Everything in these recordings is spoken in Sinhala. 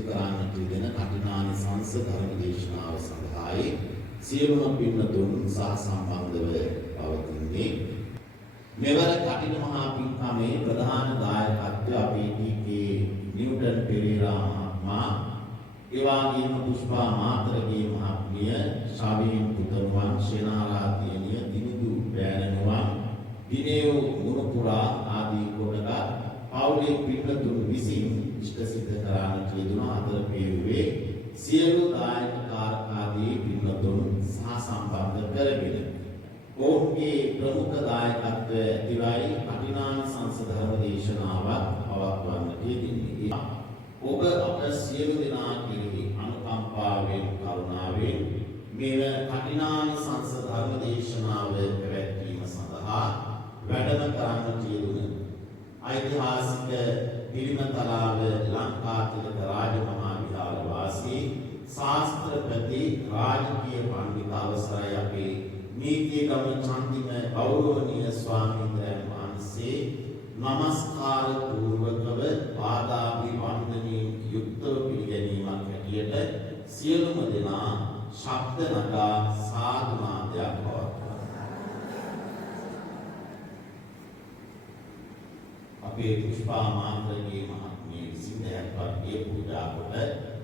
සිදු කරන්නට දෙන කටිනානිසංස ධර්ම දේශනාව සඳහායි සියලුම පින්වතුන් සහ සම්බන්ධව පවතින්නේ. මෙවර කටින මහා පින්කමේ ප්‍රධාන දායකත්වය අපේ ටීකේ නිව්ටන් පෙරේරා මහත්මයා, ඒ වගේම පුෂ්පා මාතරගේ මහත්මිය, ශාවීන් පුතණුවන්, ශේනාරාධිනිය, දිනුදු බෑණනුවන්, දිනේව මුණපුරා ආදී කොටක පවුලේ පින්වතුන් විසින් ඉෂ්ට සිද්ධ කරන්නට යෙදුණු අතර පෙරුවේ සියලු දායක කාර්යාදී පින්වතුන් සහ සම්බන්ධ කරගෙන ඔවුන්ගේ ප්‍රමුඛ දායකත්වය ඇතිවයි කටිනානිසංස ධර්ම දේශනාවක් පවත්වන්නට යෙදෙන්නේ. ඔබ අප සියලු දෙනා කෙරෙහි අනුකම්පාවෙන් කරුණාවෙන් මෙව කටිනානිසංස ධර්ම දේශනාව පැවැත්වීම සඳහා වැඩම කරන්නට යෙදුණු ඓතිහාසික පිරිමතලාව ලංකාතිලක රාජමහා විහාර වාසී ශාස්ත්‍රපති රාජකීය පඬිත අවසරයි අපේ නීතිගම චන්දිම ගෞරවනීය ස්වාමීන් වහන්සේ නමස්කාර පූර්වකව පාදාභිවන්දනයෙන් යුක්තව පිළිගැනීමක් හැටියට සියලුම දෙනා ශබ්ද නගා සාදු නාදයක් පවත්වනවා. අපේ පුෂ්පා මාත්‍රගේ මහත්මිය විසින් දැක්වන්නේ පූජා කොට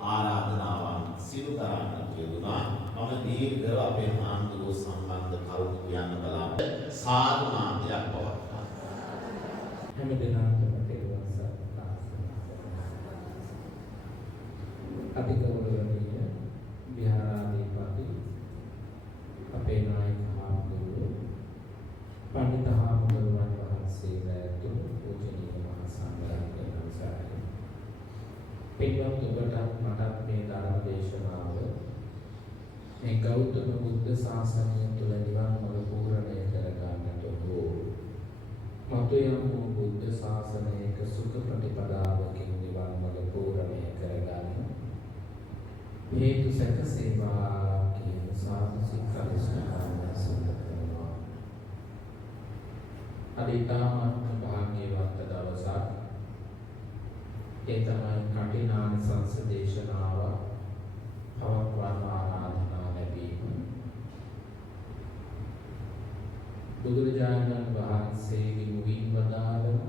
ආරාධනාවන් සිදු කරන්නට යෙදුණා. මම දීර්ඝව අපේ ආන්දෝලන සම්බන්ධ කරුණු කියන්න බලාපොරොත්තු සාදු නාදයක් පවත්වනවා. හැම දිනකටම තෙරුවන් අතිගෞරවනීය විහාරාධිපති අපේ නායක හාමුදුරුවෝ, පඬිත හාමුදුරුවන් වහන්සේලා ඇතුළු පූජනීය මහා සංඝරත්නය අවසරයි. පින්වත් ඔබටත් මටත් මේ ධර්ම දේශනාව මේ ගෞතම බුද්ධ ශාසනය තුළ නිවන් මඟ පූර්ණය කර ගන්නට හෝ මතු යම් වූ බුද්ධ ශාසනයක සුඛ ප්‍රතිපදාවකින් නිවන් මඟ පූර්ණය කර ගන්න හේතු සැකසේවා කියන සාදු සික්ඛාස්ථාන සිද්ධ කරනවා. අදිතාමත් භාග්‍යවත් දවසක්, ඒ තමයි කටිනානිසංස දේශනාව පවත්වන ආරාධනා ලැබීම. බුදුරජාණන් වහන්සේගේ මුවින් වදාළම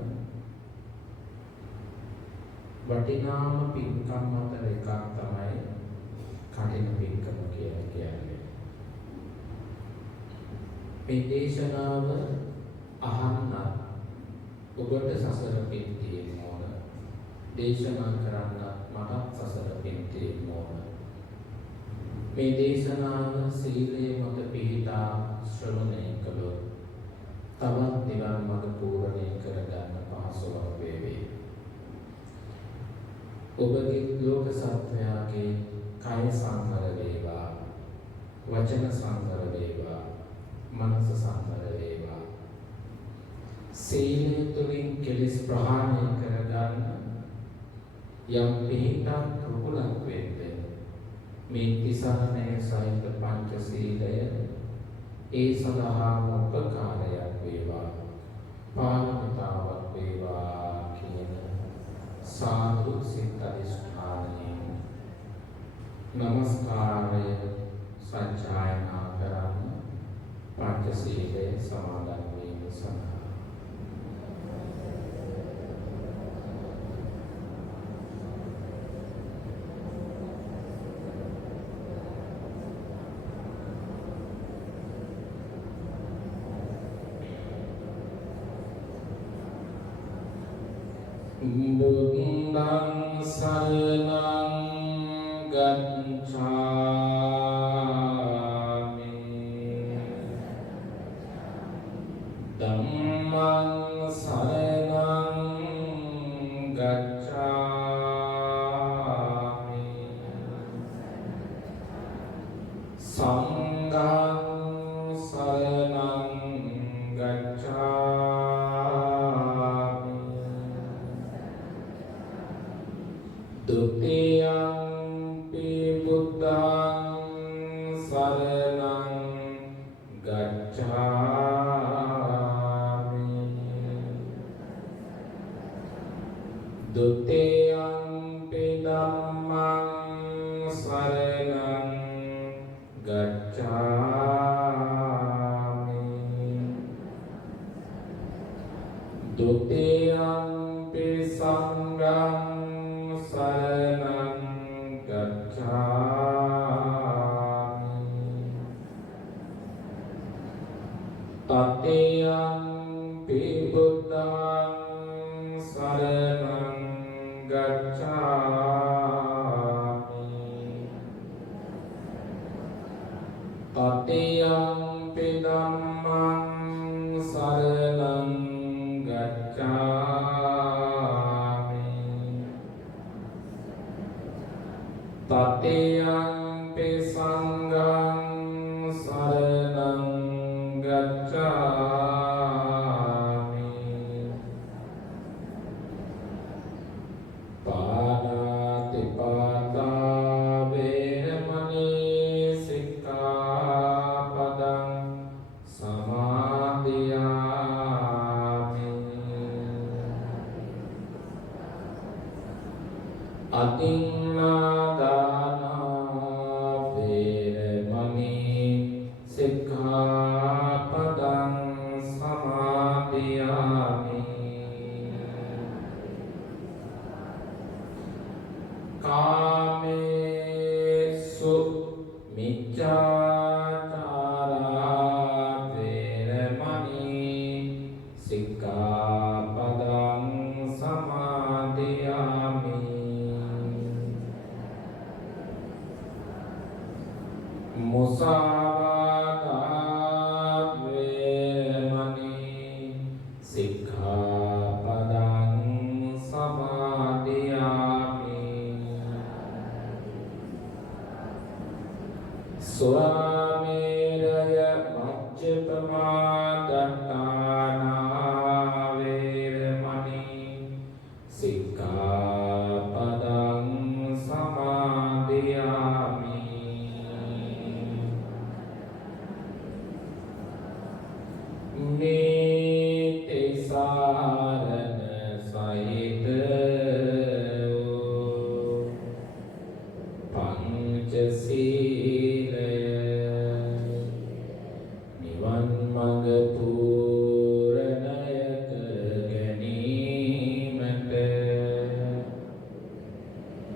වටිනාම පින්කම් අතර එකක් තමයි කටින පින්කම කියලා කියන්නේ. මේ දේශනාව අහන්න ඔබට සසර පින් තියෙන්න ඕන. දේශනා කරන්න මටත් සසර පින් තියෙන්න ඕන. මේ දේශනාව සීලයේ මත පිහිටා ශ්‍රවණය කළොත් තවත් නිවන් මඟ පූර්ණය කරගන්න පහසුවක් වේවි. ඔබගේ ලෝක සත්වයාගේ කය සංවර වේවා, වචන සංවර වේවා, මනස සංවර වේවා. සීලය තුළින් කෙලෙස් ප්‍රහාණය කරගන්න යම් පිහිටක් රුකුලක් වෙන්නේ මේ තිසරණය සහිත පංචශීලය ඒ සඳහා උපකාරයක් වේවා, පාරමිතාවක් වේවා කියන සාදු සිත අධිෂ්ඨානයෙන් නමස්කාරය සජ්ජායනා කරන්න පංචශීලය සමාදන් වීම සඳහා බුද්ධං සරණං ගච්ඡාමි ධම්මං සරණං ගච්ඡාමි සංඝං සරණං ගච්ඡාමි द्वितीयंपि बुद्धं शरणं गच्छामि द्वितीयंपि धम्मं ධම්මං සරණං ගච්ඡාමි. දුතියම්පි සංඝං සරණං ගච්ඡාමි. තතියම්පි බුද්ධං සරණං ගච්ඡාමි. තතියම්පි ධම්මං සරණං ගච්ඡාමි. තතියම්පි සංඝං සරණං ගච්ඡාමි. පාණාතිපාතා වේරමණී සික්ඛාපදං සමාදියාමි. අතින්නාදානා වේරමණී සික්ඛාපදං සමාදියාමි. කාමේසු මිච්ඡාචාරා වේරමණී සික්ඛාපදං සමාදියාමි. මුසාවාදා වේරමණී සික්ඛාපදං සමාදියාමි. සුරාමේරය මච්චපමා දත්තානා වේරමණී සික්ඛාපදං සමාදියාමි. නීතිසාරණ සහිත පංචශීලය නිවන් මඟ පූර්ණය කර ගැනීමට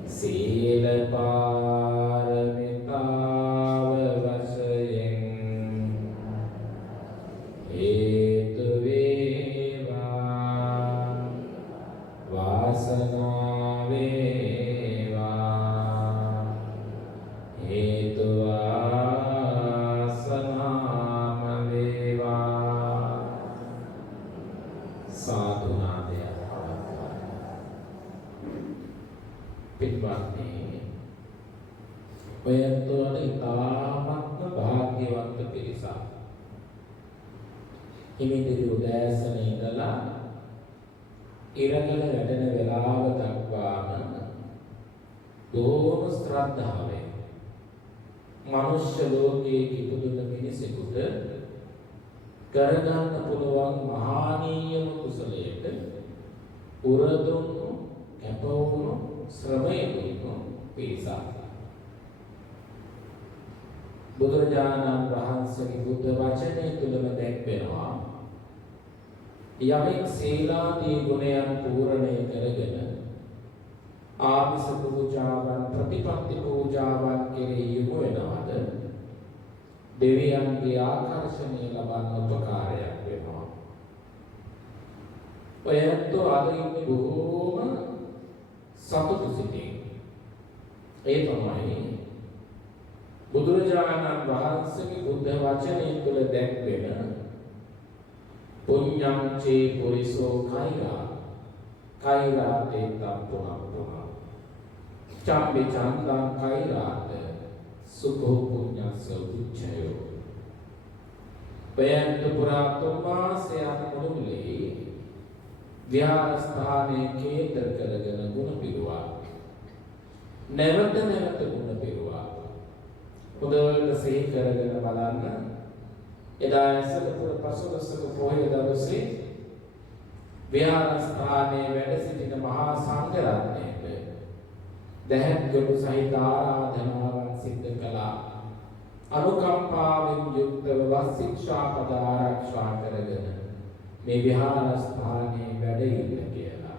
සීල පාරමිතාව වශයෙන් හේතු වේවා. වාසනාව වේවා. හේතු වාසනාම වේවා. සාදු නාදය පවත්වන්න. පින්වත්නි, ඔය තුන ඉතාමත්ම භාග්‍යවන්ත පිරිසක්. හිමිදිරි උදෑසන ඉඳලා ඉරගල වැඩෙන වෙලාව දක්වාම බොහොම ශ්‍රද්ධාවෙන් මනුෂ්‍ය ලෝකයේ ඉපදුන මිනිසෙකුට කරගන්න පුළුවන් මහානීයම කුසලයට උරදුණු කැපවුණු ශ්‍රමය දුන්නු පිරිසක්. බුදුරජාණන් වහන්සේගේ බුද්ධ වචනය තුළම දැක්වෙනවා යමෙක් සීලාදී ගුණයන් පූර්ණය කරගෙන ආමිස පූජාවන් ප්‍රතිපත්ති පූජාවන් කෙරෙහි යොමු වෙනවද දෙවියන්ගේ ආකර්ෂණය ලබන්න උපකාරයක් වෙනවා. ඔයත් අද ඉන්නේ බොහෝම සතුටු සිතින්. ඒ තමයි බුදුරජාණන් වහන්සේගේ බුද්ධ වචනය තුළ දැක්වෙන පුඤ්ඤං චේ පුරිසෝ කෛරාතේ තප්පුනප්පුනා චම්බි චන්දං කෛරාත සුඛෝ පුඤ්ඤස්ස උච්චයෝ. බයන්ත පුරා තුමාසයන් මුළුල්ලේ විහාරස්ථානයේ කේන්ද්‍ර කරගෙන ගුණ පිරුවා. නැවත නැවත ගුණ පිරුවා. හොඳට සිහි කරගෙන බලන්න. එදා ඇසලපුර පසළොස්වක පොහොය දවසේ විහාරස්ථානයේ වැඩ සිටින මහා සංඝරත්නයට දැහැත්ගොඩු සහිත ආරාධනාවන් සිද්ධ කළා. අනුකම්පාවෙන් යුක්තව වස් ශික්ෂාපද ආරක්ෂා කරගෙන මේ විහාරස්ථානයේ වැඩ ඉන්න කියලා.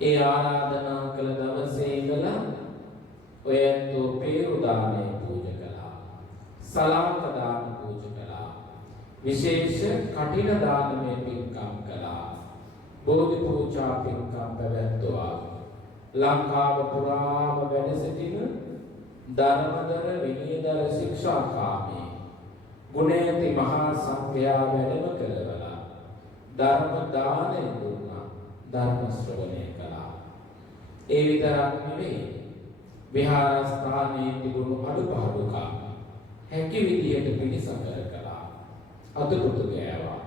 ඒ ආරාධනා කළ දවසේ ඉඳලා ඔයන්තෝ පේරු දානේ පූජා කළා. සලාක දාන පූජා කළා. විශේෂ කඨින දානමය පින්කම් කළා. බෝධි පූජා පින්කම් පැවැත්වුවා. ලංකාව පුරාම වැඩ සිටින ධර්මදර විනයදර ශික්ෂාකාමී ගුණේති මහා සංඝයා වැඩම කරවලා ධර්ම දානය දුන්නා. ධර්ම ශ්‍රවණය කළා. ඒ විතරක් නෙවෙයි විහාරස්ථානයේ තිබුණු අඩුපාඩුකම් හැකි විදියට පිළිසකර කළා. අතුරුතු ගෑවා.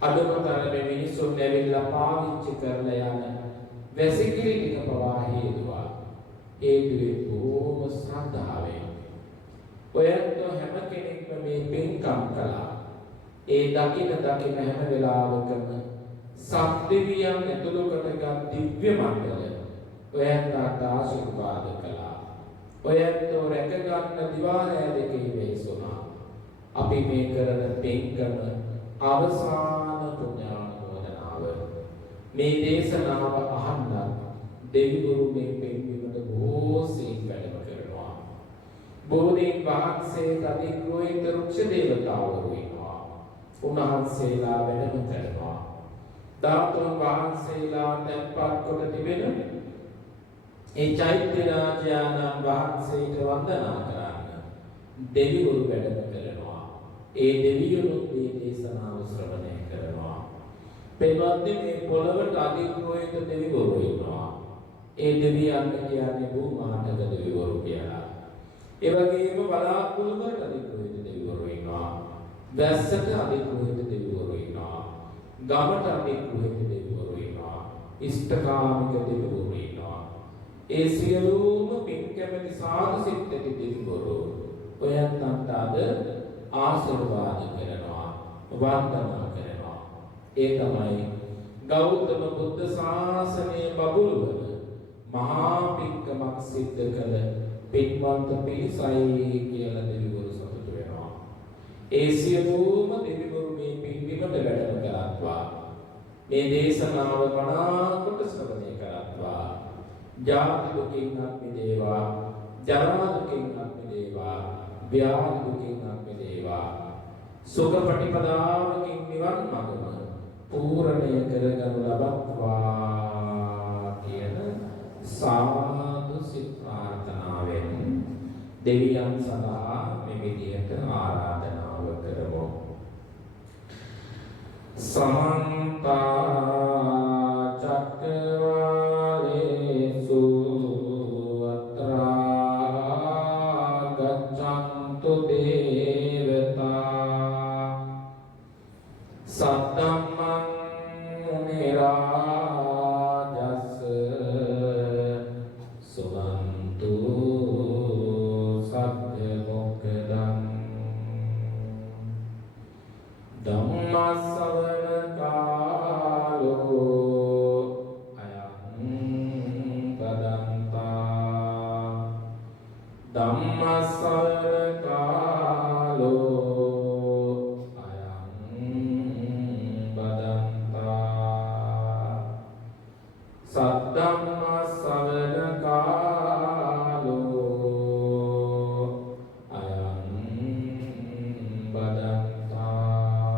අඩුමතරමේ මිනිසුන් ඇවිල්ලා පාවිච්චි කරලා යන වැසිකිලි ටික පවා හේතුවා. ඒදුවේ බොහොම ශ්‍රද්ධාවෙන්. ඔයත් හැම කෙනෙක්ම මේ පින්කම් කළා. ඒ දකින හැම වෙලාවකම සත්දිවියන් ඇතුළු කරගත් දිව්‍ය මණ්ඩල ඔයන්ට ආශිර්වාද කළා. ඔයත් රැක ගන්න දිවාරය දෙකේ වෙයිසුණා. අපි මේ කරන පින්කම අවසාන පුණ්‍යානුමෝදනාව. මේ දේශනාව අහන්න දෙවිවරු මේ පින්බිමට බොහෝසෙයින් වැඩම කරනවා. බෝධීන් වහන්සේට අධිග්‍රහිත රුක්ෂ දේවතාවරු ඉන්නවා. උන්වහන්සේලා වැඩම කරනවා. ධාතුන් වහන්සේලා තැන්පත් කොට තිබෙන ඒ චෛත්‍ය රාජානන් වහන්සේට වන්දනා කරන්න දෙවිවරු වැඩම කරනවා. ඒ දෙවියනුත් මේ දේශනාව ශ්‍රවණය කරනවා. පෙරවත්නි මේ පොළවට අධිග්‍රහිත දෙවිවරු ඉන්නවා. ඒ දෙවියන් කියන්නේ භූමාටක දෙවිවරු කියලා. ඒ වගේම බලාකුළු වලට අධිග්‍රහිත දෙවිවරු ඉන්නවා. වැස්සට අධිග්‍රහිත දෙවිවරු ඉන්නවා. ගමට අධිග්‍රහිත දෙවිවරු ඉන්නවා. ඉෂ්ඨකාමික දෙවිවරු ඉන්නවා. ඒ සියලුම පින් කැමැති සාදු සිත් ඇති දෙවිවරු ඔයන්ට අද ආශිර්වාද කරනවා. වන්දනා කරනවා. ඒ තමයි ගෞතම බුද්ධ ශාසනයේ බබළුවන මහා පින්කමක් සිද්ධ කළ පින්වන්ත පිරිසයි කියලා දෙවිවරු සතුටු වෙනවා. ඒ සියලුම දෙවිවරු මේ පින්බිමට වැඩම කරත්වා. මේ දේශනාව මනාකොට ශ්‍රවණය කරත්වා. ජාති දුකින් අත් මිදේවා. ජරා දුකින් අත් මිදේවා. ව්‍යාධි දුකින් අත් මිදේවා. සුඛ ප්‍රතිපදාවකින් නිවන් මඟම පූර්ණය කරගනු ලබත්වා කියන සාදු සිත ප්‍රාර්ථනාවෙන් දෙවියන් සදා මේ විදියට ආරාධනාව කරමු. සමන්ත චක්කවාලේසු අත්‍රා ගච්ඡන්තු දේවතා සත්තම්මං නිරාජස් සුවන්තු සබ්බ මොක්ඛදං ධම්මස්සවන කාලෝ අයං බදන්තා ධම්මස්සවන කාලෝ සද්ධම්ම ශ්‍රවණ කාලෝ අයං බදන්තා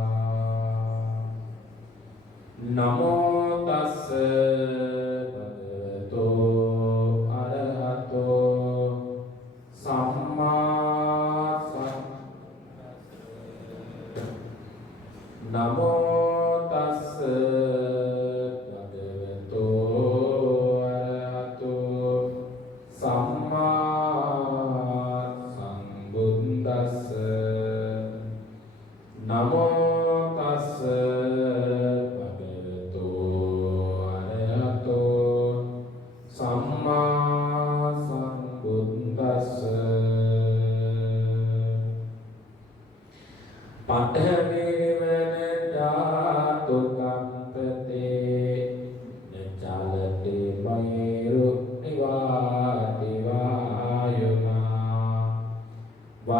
නමෝ තස්ස භගවතෝ අරහතෝ සම්මා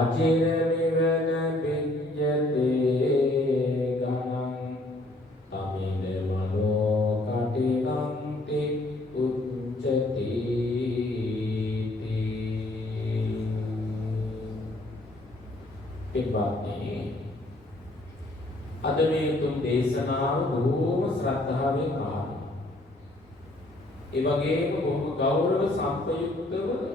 වචිර නිවන පිඤ්ඤතේ ගණං තමින මනෝ කටිනන්ති උච්චති පින්වත්නි අද මේ තුන් දේශනාව බොහෝම ශ්‍රද්ධාවෙන් අහන්න. ඒ වගේම බොහොම ගෞරව සම්පයුක්තව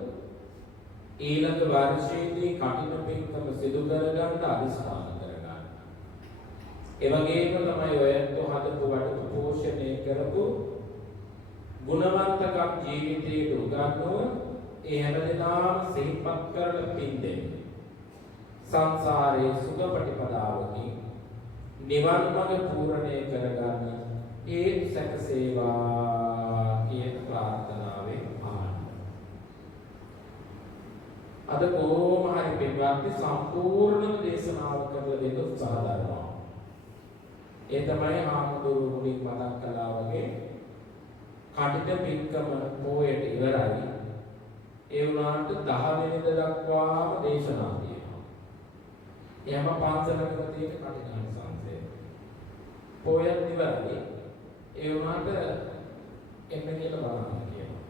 ඊළඟ වර්ෂයේදී කටින පින්කම සිදු කරගන්න අදිස්ථාන කරගන්න. ඒ වගේම තමයි ඔයත් හදපු වඩපු පෝෂණය කරපු ගුණවන්තකම් ජීවිතයේ උගන්වව ඒ හැමදෙනාම සිහිපත් කරලා පින් දෙන්න. සංසාරයේ සුගපටිපදාවකින් නිවන් මඟ පූර්ණය කරගන්න ඒ සැකසේවා කියන ප්‍රාර්ථනාවෙන් ආන්න. අද කොහොම හරි පින්වත්නි සම්පූර්ණ දේශනාව කරලා දෙන්න උත්සාහ දරනවා. ඒ තමයි ආමුදුරු මුලින් මතක් කළා වගේ කටිට පින්කම පොයට ඉවරයි. ඒ වුණාට 10 වෙනිදා දක්වාම දේශනා තියෙනවා. එහම පන්සලකම තියෙන කටිනානිසංසය. පොයත් ඉවරයි. ඒ වුණාට එන්න කියලා බලන්න කියනවා.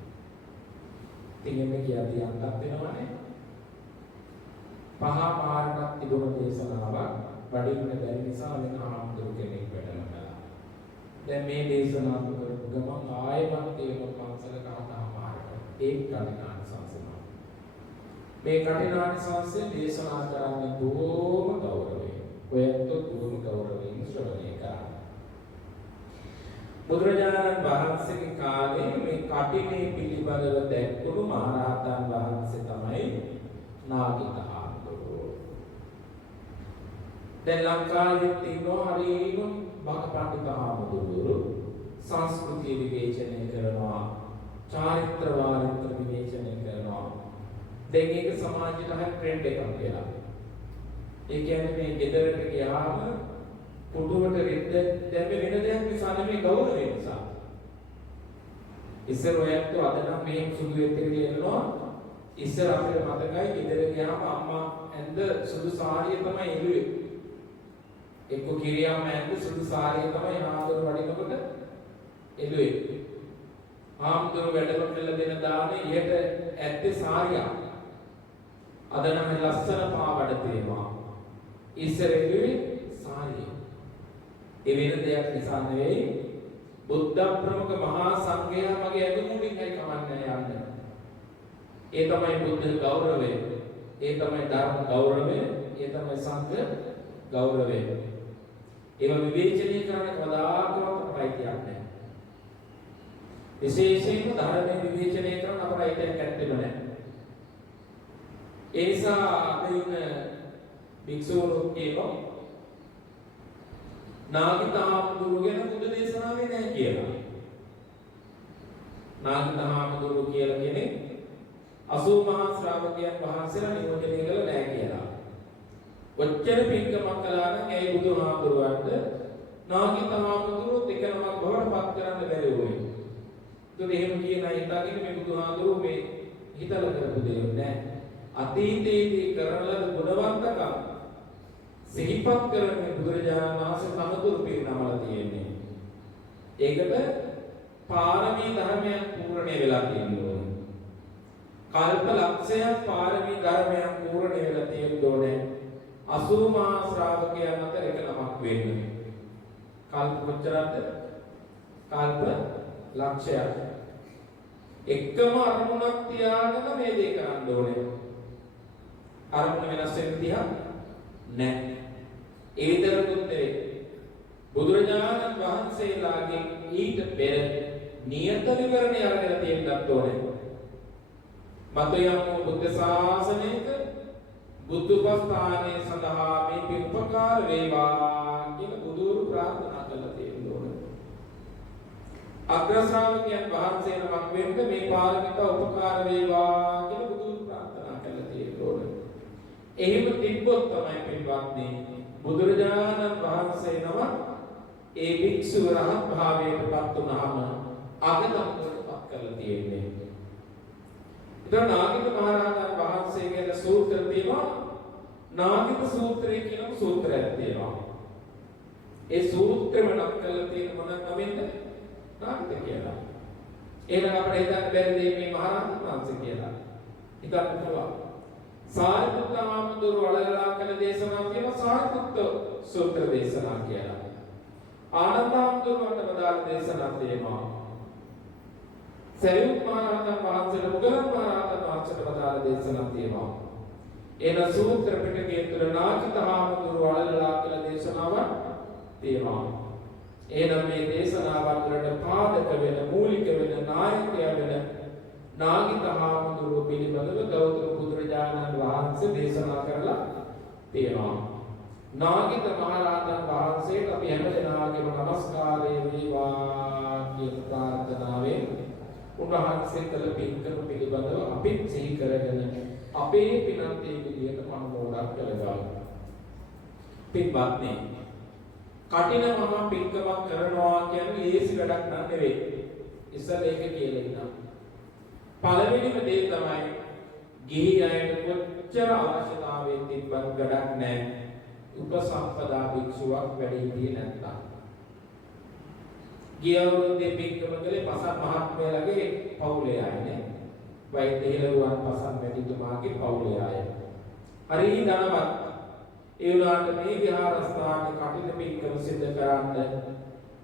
ඉතින් එන්න කියලා තියන්නත් වෙනවනේ. පහ මාර්ගක් තිබුණ දේශනාවක් වඩින්න බැරි නිසා වෙන ආම්දුරු කෙනෙක් වැඩම කළා. දැන් මේ දේශනාව කරපු ගමන් ආයෙමත් ඒක පන්සලක ආමාරක ඒක කටිනානිසංසය. මේ කටිනානිසංසය දේශනා කරන්නේ බොහෝම ගෞරවයෙන්. ඔයත් බොහෝම ගෞරවයෙන් ශ්‍රවණය කරා. බුදුරජාණන් වහන්සේගේ කාලේ මේ කටිනේ පිළිබඳව දැක්වුණු මහරහතන් වහන්සේ තමයි නාගිත හාමුදුරුවෝ. දැන් ලංකාවේ තියෙන හරියම බකපඬිත හාමුදුරුවෝ සංස්කෘතිය විවේචනය කරනවා, චාරිත්‍ර වාරිත්‍ර විවේචනය කරනවා. දැන් ඒක සමාජයට හරි ට්‍රෙන්ඩ් එකක් කියලා. ඒ කියන්නේ මේ ගෙදරට ගියාම පුටුවට රෙද්ද දැම්මේ වෙන දෙයක් නිසා නෙමෙයි ගෞරවය නිසා. ඉස්සර ඔයත් අද නම් මෙහෙම සුදු වෙත්තේ කියනවා. ඉස්සර අපිට මතකයි ගෙදර ගියාම අම්මා ඇඳ සුදු සාරිය තමයි එළුවේ. එක්ක කිරියාම ඇඳ සුදු සාරිය තමයි ආදර වඩිනකොට එළුවේ. ආම්දුර වැඩම කළ දෙන දානේ ඊට ඇත්තේ සාරියක්. අද නම් ලස්සන පාවඩ තියෙනවා. ඉස්සර එළුවේ සාරිය. ඒ වෙන දෙයක් නිසා නෙවෙයි බුද්ධ ප්‍රමුඛ මහා සංඝයා මගේ ඇඳුමුලින් හරි කවන්නේ යන්නේ. ඒ තමයි බුද්ධ ගෞරවය. ඒ තමයි ධර්ම ගෞරවය. ඒ තමයි සංඝ ගෞරවය. ඒව විවේචනය කරන්න කවදාකවත් අපයිතියක් නැහැ. විශේෂයෙන්ම ධර්මයේ විවේචනය කරන අපයිතියක් ඇත්තෙම නැහැ. ඒ නිසා අද ඉන්න භික්ෂුවෝ කියනවා නාගිත හාමුදුරුවෝ ගැන බුදු දේශනාවේ නැහැ කියලා. නාගිත හාමුදුරුවෝ කියලා කෙනෙක් 80 මහා ශ්‍රාවකයන් වහන්සේලා නියෝජනය කළා නැහැ කියලා. ඔච්චර පින්කමක් කළා නම් ඒ බුදුහාමුදුරුවන්ට නාගිත හාමුදුරුවෝ දෙකනමක් බවට පත් කරන්න බැරි වුණේ. ඒත් එහෙම කියන හිතාගෙන මේ බුදුහාමුදුරුවෝ මේ හිතලා කරපු දෙයක් නැහැ. අතීතයේදී කරන ලද ගුණවන්තකම් සිහිපත් කරන්නේ බුදුරජාණන් වහන්සේ තමතුරු පිරිනමලා තියෙන්නේ. ඒකට පාරමී ධර්මයන් පූර්ණේ වෙලා තියෙනවා. කල්ප ලක්ෂයක් පාරමී ධර්මයන් පූර්ණේ වෙලා තියෙන්නේ 80 මහා ශ්‍රාවකයන් අතර එක නමක් වෙන්නේ. කල්ප කොච්චරද? කල්ප ලක්ෂයක්. එකම අරමුණක් තියාගෙන මේ දේ කරන්න ඕනේ. අරමුණ වෙනස් වෙන්න තියා නැහැ. ඒ විතරකුත් නෙවෙයි. බුදුරජාණන් වහන්සේලාගේ ඊට පෙර නියත විවරණය අරගෙන තියෙන්නත් ඕනේ. මතයම් බුද්ධ ශාසනයක බුද්ධපස්ථානයේ සඳහා මේ උපකාර වේවා කියලා බුදුරු ප්‍රාර්ථනා කළා තියෙනවා. අග්‍ර ශ්‍රාවකයන් වහන්සේ නමක් වෙන්න මේ පාරමිතා උපකාර වේවා කියලා බුදුරු ප්‍රාර්ථනා කළා තියෙනවා. එහෙම තිබ්බොත් තමයි පින්වත්නි බුදුරජාණන් වහන්සේ නම ඒ භික්ෂුව රහත් භාවයට පත් වුණාම අගතම්වලටපත් කරලා තියෙන්නේ. ඉතින් නාගික මහරහතන් වහන්සේ ගැන සූත්‍ර තියෙනවා නාගිත සූත්‍රය කියන සූත්‍රයක් තියෙනවා. ඒ සූත්‍රෙම නම් කරලා තියෙන මොන නමින්ද? නාගිත කියලා. එහෙනම් අපිට හිතන්න බැරිද මේ මහරහතන් වහන්සේ කියලා? හිතන්න පුළුවන්. සාරිපුත්ත හාමුදුරුවෝ වලලා කළ දේශනා කියන සාරිපුත්ත සූත්‍ර දේශනා කියලා. ආනන්ද හාමුදුරුවන්ට වදාළ දේශනා තියෙනවා. සරියුත් මහරහතන් වහන්සේට මුගලන් මහරහතන් වහන්සේට වදාළ දේශනා තියෙනවා. එන සූත්‍ර පිටකයේ තුල නාගිත හාමුදුරුවෝ වලලා කළ දේශනාවක් තියෙනවා. එහෙනම් මේ දේශනාවන් වලට පාදක වෙන මූලික වෙන නායකයා වෙන නාගිත හාමුදුරුවෝ පිළිබඳව ගෞතම බුදුරජාණන් වහන්සේ දේශනා කරලා තියෙනවා. නාගිත මහරහතන් වහන්සේට අපි හැම දෙනාගේම নমස්කාරය වේවා කියන ප්‍රාර්ථනාවෙන් උන්වහන්සේ කළ පින්කම පිළිබඳව අපි සිහි කරගෙන අපේ පිනත් ඒ විදියට මනෝමෝඩක් කරගමු. පින්වත්නි, කටින මහා පින්කමක් කරනවා කියන්නේ ඒසි වැඩක් නන් නෙවෙයි. ඉස්සර ඒක කියලා ඉන්නවා. පළවෙනිම දේ තමයි ගිහි අයට කොච්චර අවශ්‍යතාවයෙන් තිබ්බත් ගඩක් නැහැ. උපසම්පදා භික්ෂුවක් වැඩි හිටියේ නැත්තම්. ගිය අවුරුද්දේ පින්කම කළේ පසක් මහත්මයාගේ පවුලේ අයනේ. වෛද්‍ය හිලරුවන් පසක් වැඩිතුමාගේ පවුලේ අය. හරි ධනවත්. ඒ වුණාට මේ විහාරස්ථානයේ කටින පින්කම සිදු කරන්න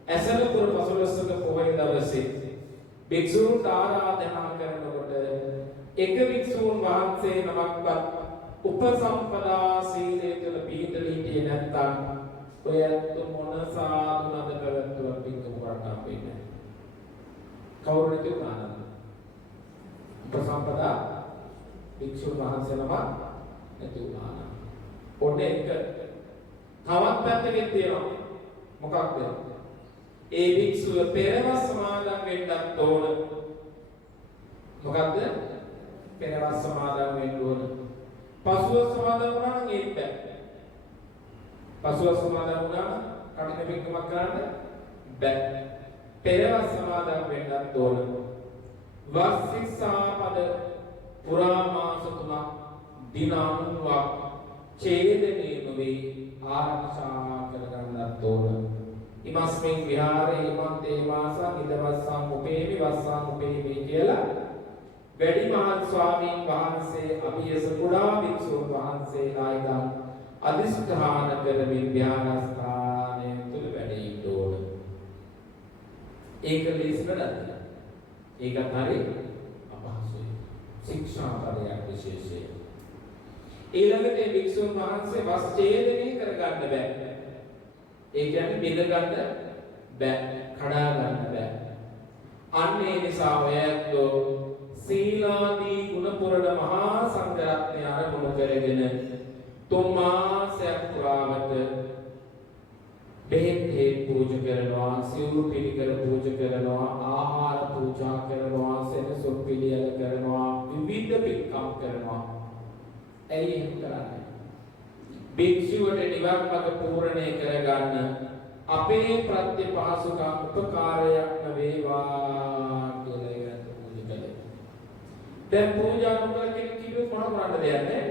ඇසලපුර පසළොස්වක පොහොය දවසේ භික්ෂූන්ට ආරාධනා කරනකොට එක භික්ෂූන් වහන්සේ නමක්වත් උපසම්පදා සීලය තුළ පිළිපදලා හිටියේ නැත්නම් ඔයත් මොන සාදුනද කරත්තුවක් පින්කම කරන්න වෙන්නේ. කවුරුද කියනවා? උපසම්පදා භික්ෂූන් වහන්සේ නමක් නැති වුණා. ඔන්න එක තවත් පැත්තකින් තියෙනවා. මොකක්ද? ඒ භික්ෂුව පෙරවස් සමාදන් වෙන්නත් ඕන. මොකක්ද? පෙරවස් සමාදන් වෙන්න ඕන. පසුව සමාදන් වුණා නම් ඒක බෑ. පසුව සමාදන් වුණා නම් කටින පින්කමක් කරන්න බෑ. පෙරවස් සමාදන් වෙන්නත් ඕන. වස් ශික්ෂාපද පුරා මාස 3ක් දින 90ක් ඡේදනීය නොවේ ආරක්ෂා කරගන්නත් ඕන. ඉමස්මින් විහාරේ ඉමන්තේ මාසං ඉදවස්සං උපේමි වස්සං උපේමි කියලා වැඩිමහල් ස්වාමීන් වහන්සේ අභියස කුඩා භික්ෂුන් වහන්සේලා ඉදන් අදිෂ්ඨාන කරමින් විහාරස්ථානය තුල වැඩ ඉන්න ඕන. ඒක ලේසියද? ඒකත් හරි අපහසුයි. ශික්ෂාපදයක් විශේෂයි. ඊළඟට මේ භික්ෂුන් වහන්සේ වස් ඡේදනය කරගන්න බෑ. ඒ කියන්නේ බෙද ගන්න බෑ, කඩා ගන්න බෑ. අන්න ඒ නිසා ඔයත්ෝ සීලාදී ගුණ පුරණ මහා සංඝරත්නය අරමුණු කරගෙන 3 මාසයක් පුරාවට බෙහෙත් පූජා කරනවා, සිවුරු පිළිකර පූජා කරනවා, ආහාර පූජා කරනවා, සෙනසුන් පිළියෙල කරනවා, විවිධ පින්කම් කරනවා. ඇයි එහෙම කරන්නේ? භික්ෂුවට නිවන් මාර්ග පූර්ණේ කරගන්න අපේ ප්‍රත්‍ය පහසුකම් උපකාරයක් වේවා කියලා ඒකට පූජා කළේ. දැන් පූජා නොකර කෙනෙක් කිව්වොත් මොන කරන්නද යන්නේ?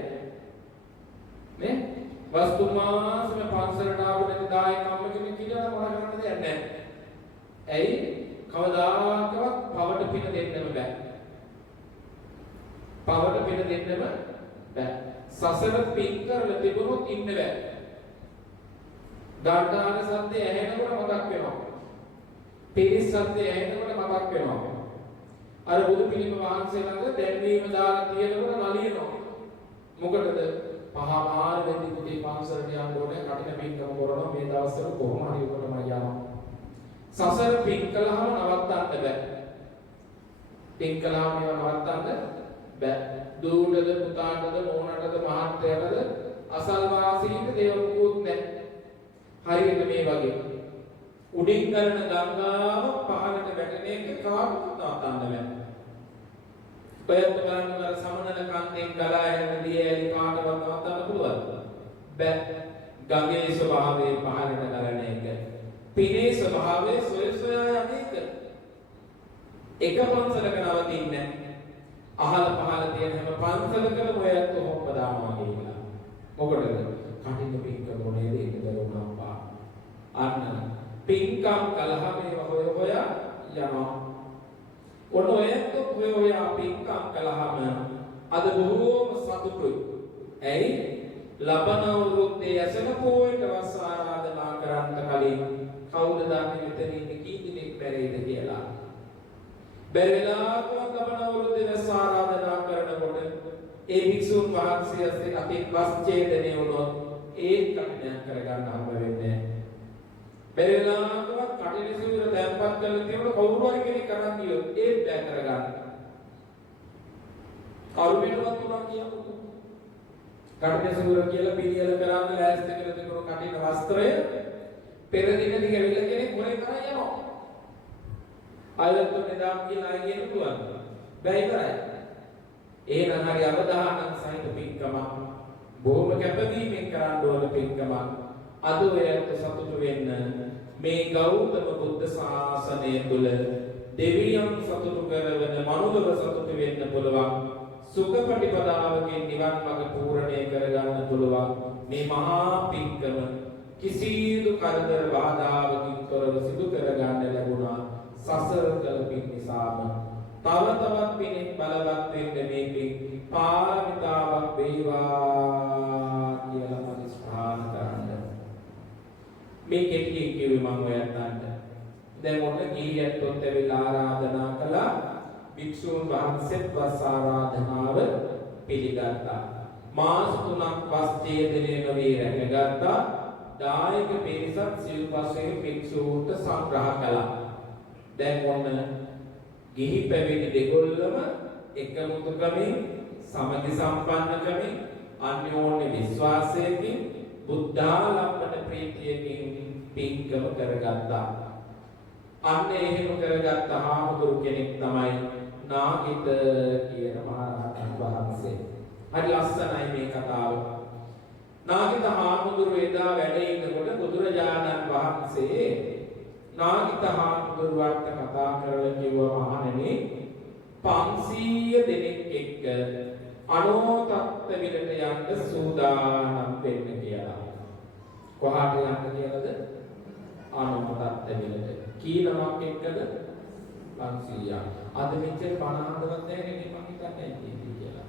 නේ? වස්තු මාසෙම පන්සලට ආවොත් දායකම්ම කෙනෙක් කියලා මොන කරන්නද යන්නේ? ඇයි? කවදාකවත් පවට පින දෙන්නම බෑ. පවට පින දෙන්නම බෑ. සසර පින් කරලා තිබුණොත් ඉන්න බෑ. ගාඨාන සද්දේ ඇහෙනකොට මතක් වෙනවා. පිරිස් සද්දේ ඇහෙනකොට මතක් වෙනවා. අර බුදු පිළිම වහන්සේ ළඟ දැන්වීම දාලා තියෙනකොට නලියනවා. මොකටද? පහමාර වෙද්දි පුතේ පන්සලට යන්න ඕනේ, කටින පින්කම කරනවා. මේ දවස්වල කොහොම හරි උකටම යනවා. සසර පින් කළාම නවත්තන්න බෑ. පින් කළාම නවත්තන්න බෑ. දූඩද පුතාටද නෝනටද මහත්තයටද අසල්වාසීන්ට දේව මුකුත් නැහැ. හරියට මේ වගේ උඩින් කරන ගංගාව පහළට වැටෙන එක කාටවත් නවත්තන්න බෑ. ඔයත් බලන්න අර සමනල කන්දෙන් ගලා යන දියැලි කාටවත් නවත්තන්න පුළුවන්ද? බෑ. ගඟේ ස්වභාවය පහළට ගලන එක. පිනේ ස්වභාවය සොය සොයා යන එක. එක පන්සලක නවතින්නේ නැහැ. අහල පහල තියෙන හැම පන්සලකම ඔයත් හොම්බ දානවා කියලා. මොකටද? කටින් පින්කම මොනේද ඒක දරුණාපා. අන්න පින්කම් කලහ මේවා හොය යනවා. ඔන්න ඔයත් හොය පින්කම් කලහම අද බොහෝම සතුටුයි. ඇයි? ලබන අවුරුද්දේ ඇසළ පොයට වස් ආරාධනා කරන්න කලින් කවුද දන්නේ මෙතන ඉන්නේ කී දෙනෙක් බැරේද කියලා. බැරි වෙලාවකවත් ලබන අවුරුද්දේ වස් ආරාධනා කරනකොට ඒ භික්ෂුන් වහන්සේ අතින් වස් ඡේදනය වුණොත් ඒත් කටයුතු කරගන්න හම්බ වෙන්නේ නැහැ. බැරි වෙලාවකවත් කටින සිවුර දැම්පත් කරලා තියෙනකොට කවුරු හරි කෙනෙක් අරන් ගියොත් ඒත් බෑ කරගන්න. කරුමෙටවත් උනා කියමුකෝ. කටින සිවුර කියලා පිළියෙල කරන්න ලෑස්ති කරලා තිබුණු කටින වස්ත්‍රය පෙර දින දිගවිල්ල කෙනෙක් මොලේ කරා යනවා. ආයතන නිදාම් කියලා අයියෙන් පුළුවන්. බෑ ඉවරයි. එහෙනම් හරි අවධානයෙන් සහිත පින්කමක් බොහොම කැපවීමෙන් කරන්න ඕන පින්කමක්. අද ඔයත් සතුටු වෙන්න මේ ගෞතම බුද්ධ ශාසනය තුල දෙවියන් සතුටු කරවන මනුලව සතුටු වෙන්න පුළුවන්. සුඛපටිපදාවකින් නිවන් මඟ පූර්ණේ කරගන්න පුළුවන්. මේ මහා පින්කම කිසිදු කරදර බාධාවකින් තොරව සිදු කරගන්න ලැබුණා. සසර කළ පින් නිසාම තව තවත් පිනෙක් බලවත් වෙන්න මේ පින් පාරමිතාවක් වේවා කියලා ප්‍රතිස්ථාන කරන්න. මේ කෙටියෙන් කිව්වේ මම ඔයයන්ට. දැන් ඔන්න ගිහියන්ටත් ඇවිල්ලා ආරාධනා කළා. භික්ෂුන් වහන්සේත් වස් ආරාධනාව පිළිගත්තා. මාස 3ක් වස් ඡේදනය නොවී රැකගත්තා. දායක පිරිසක් සිව්පස්සේ භික්ෂූන්ට සංග්‍රහ කළා. දැන් ඔන්න ගිහි පැවිදි දෙකොල්ලම එකමුතුකමින් සමගි සම්පන්නකමින් අන්‍යෝන්‍ය විශ්වාසයකින් බුද්ධාලම්බන ප්‍රීතියකින් පින්කම කරගත්තා. අන්න එහෙම කරගත්ත හාමුදුරු කෙනෙක් තමයි නාගිත කියන මහරහතන් වහන්සේ. හරි ලස්සනයි මේ කතාව. නාගිත හාමුදුරු එදා වැඩ ඉන්නකොට බුදුරජාණන් වහන්සේ නාගිත හාමුදුරුවන්ට කතා කරලා කිව්වා මහණෙනි 500 දෙනෙක් එක්ක අනෝතත්ත විලට යන්න සූදානම් වෙන්න කියලා. කොහාට යන්න කියලාද? අනෝතත්ත විලට. කී නමක් එක්කද? 500ක්. අද මෙච්චර බණ අහන්නවත් නැහැ නේ මම හිතන්නේ කියලා.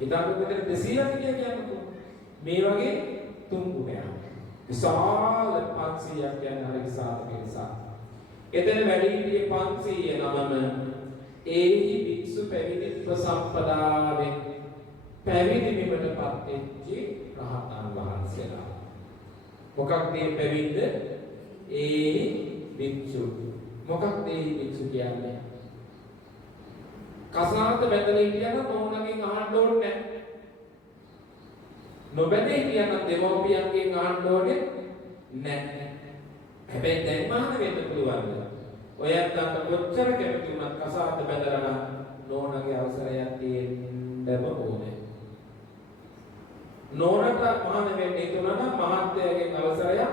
ඊටත් මෙතන 200ක් කියන්නකෝ. මේ වගේ තුන් ගුණයක්. විශාල 500ක් යන හරි විශාල පිරිසක්. එතන වැඩි හිටියේ 500 නමම ඒහි භික්ෂු පැවිදි ප්‍රසම්පදාවෙන් පැවිදි වීමටපත් වෙච්ච රහතන් වහන්සේලා. මොකක්ද මේ පැවිද්ද? ඒහි භික්ෂු. මොකක්ද ඒ භික්ෂු කියන්නේ? කසාද බැඳලා හිටියනම් නෝනගෙන් අහන්න ඕනේ නැහැ. නොබැඳේ හිටියනම් දෙමෝපියන්ගෙන් අහන්න ඕනේ නැහැ. හැබැයි දැන් මහාන වෙන්න පුළුවන්. ඔයත් අන්න කොච්චර කැමති වුණත් කසාද බැඳලා නම් නෝනගේ අවසරයක් තියෙන්නම ඕනේ. නෝනට මහාන වෙන්න ඉතුණා නම් මහත්යගෙන් අවසරයක්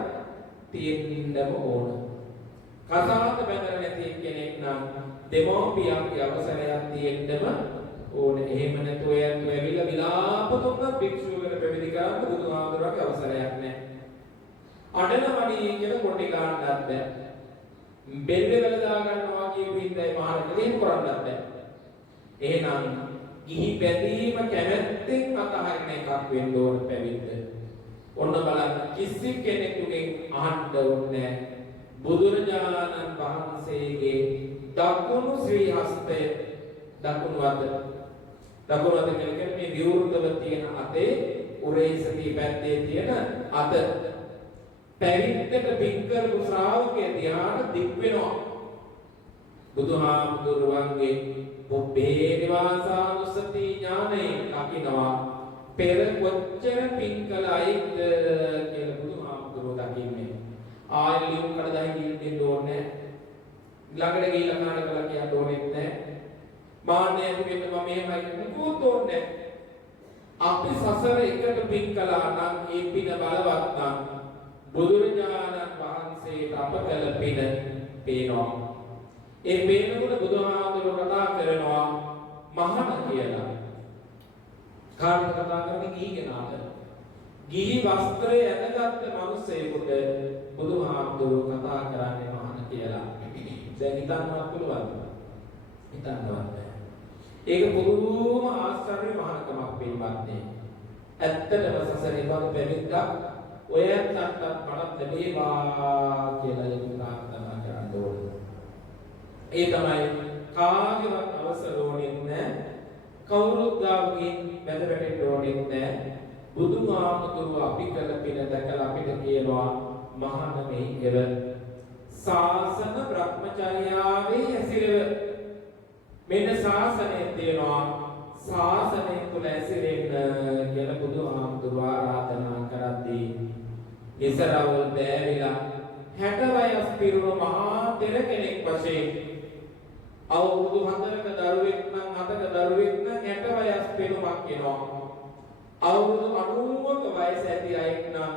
තියෙන්නම ඕන. කසාද බැඳලා නැති කෙනෙක් නම් දෙමෝපියන්ගේ අවසරයක් තියෙන්නම ඕනේ. එහෙම නැතුව ඔයත් ඇවිල්ලා විලාප දුන්නත් භික්ෂුවකට පැවිදි කරන්න බුදුහාමුදුරුවෝගේ අවසරයක් නැහැ. අඩනවණී කියලා කොටි ගන්නත් බැහැ. බෙල්ල වල දා ගන්නවා කියපු ඉඳයි මහරජා දෙහිම කරන්නත් බැහැ. එහෙනම් ගිහි බැඳීම කැමැත්තෙන් අතහරින එකක් වෙන්න ඕන පැවිද්ද. ඔන්න බලන්න කිසි කෙනෙකුගෙන් අහන්න ඕනේ බුදුරජාණන් වහන්සේගේ දකුණු ශ්‍රී හස්තය දකුණු අත කියන්නේ මේ විවෘතව තියෙන අතේ උරහිසදී පැත්තේ තියෙන අත පැවිද්දට පින් කරපු ශ්‍රාවකයා ධ්‍යාන දික් වෙනවා. බුදුහාමුදුරුවන්ගේ පුබ්බේ නිවාසානුස්සති ඥානේ ලකිනවා. පෙර කොච්චර පින් කළයිද කියලා බුදුහාමුදුරුවෝ දකින්නේ. ආයෙ ලියුම් කඩදායි දෙන්න ඕනේ නැහැ. ළඟට ගිහිල්ලා කන කළා කියන්න ඕනෙත් නැහැ. මාන්නය වෙන්න මම මෙහෙමයි මොකද ඕනේ. අපි සසර එකට පින් කළා නම් ඒ පින බලවත් නම් බුදුරජාණන් වහන්සේට අප කළ පින පේනවා. ඒ පේනකොට බුදුහාමුදුරුවෝ කතා කරනවා මහණ කියලා. කාටද කතා කරන්නේ? කීගෙනාද? ගිහි වස්ත්‍රය ඇඳගත්ත මිනිසෙකුට බුදුහාමුදුරුවෝ කතා කරන්නේ මහාන කියලා. දැන් හිතන්නවත් පුළුවන්ද? හිතන්නවත් බෑ. ඒක පුදුම ආශ්චර්ය මහාකමක් පිළිබඳනේ. ඇත්තටම සසරේ වගේ පැවිද්දක් ඔයයන්ටත් මට ලැබේවා කියලා යුතු ප්‍රාර්ථනා කරන්න ඕනේ. ඒ තමයි කාගේවත් අවසර ඕනෙත් නැහැ. කවුරුත් ගාවකින් වැඳ වැටෙන්න ඕනෙත් නැහැ. බුදුහාමුදුරුවෝ අපි කළ පින දැකලා අපිට කියනවා මහානමේ එව ශාසන බ්‍රහ්මචර්යාවේ ඇසිරෙව. මෙන්න ශාසනයේ තියෙනවා ශාසනය තුල ඇසිරෙන්න කියලා බුදුහාමුදුරුවෝ ආරාධනා කරද්දී ඉස්සරවල් බෑවිලා 60 වයස් පිරුණු මහා තෙර කෙනෙක් වශයෙන් අවුරුදු 4ක දරුවෙක් නම් 7ක දරුවෙක් නම් 60 වයස් පිරුමක් වෙනවා. අවුරුදු 90ක වයස ඇති අයෙක් නම්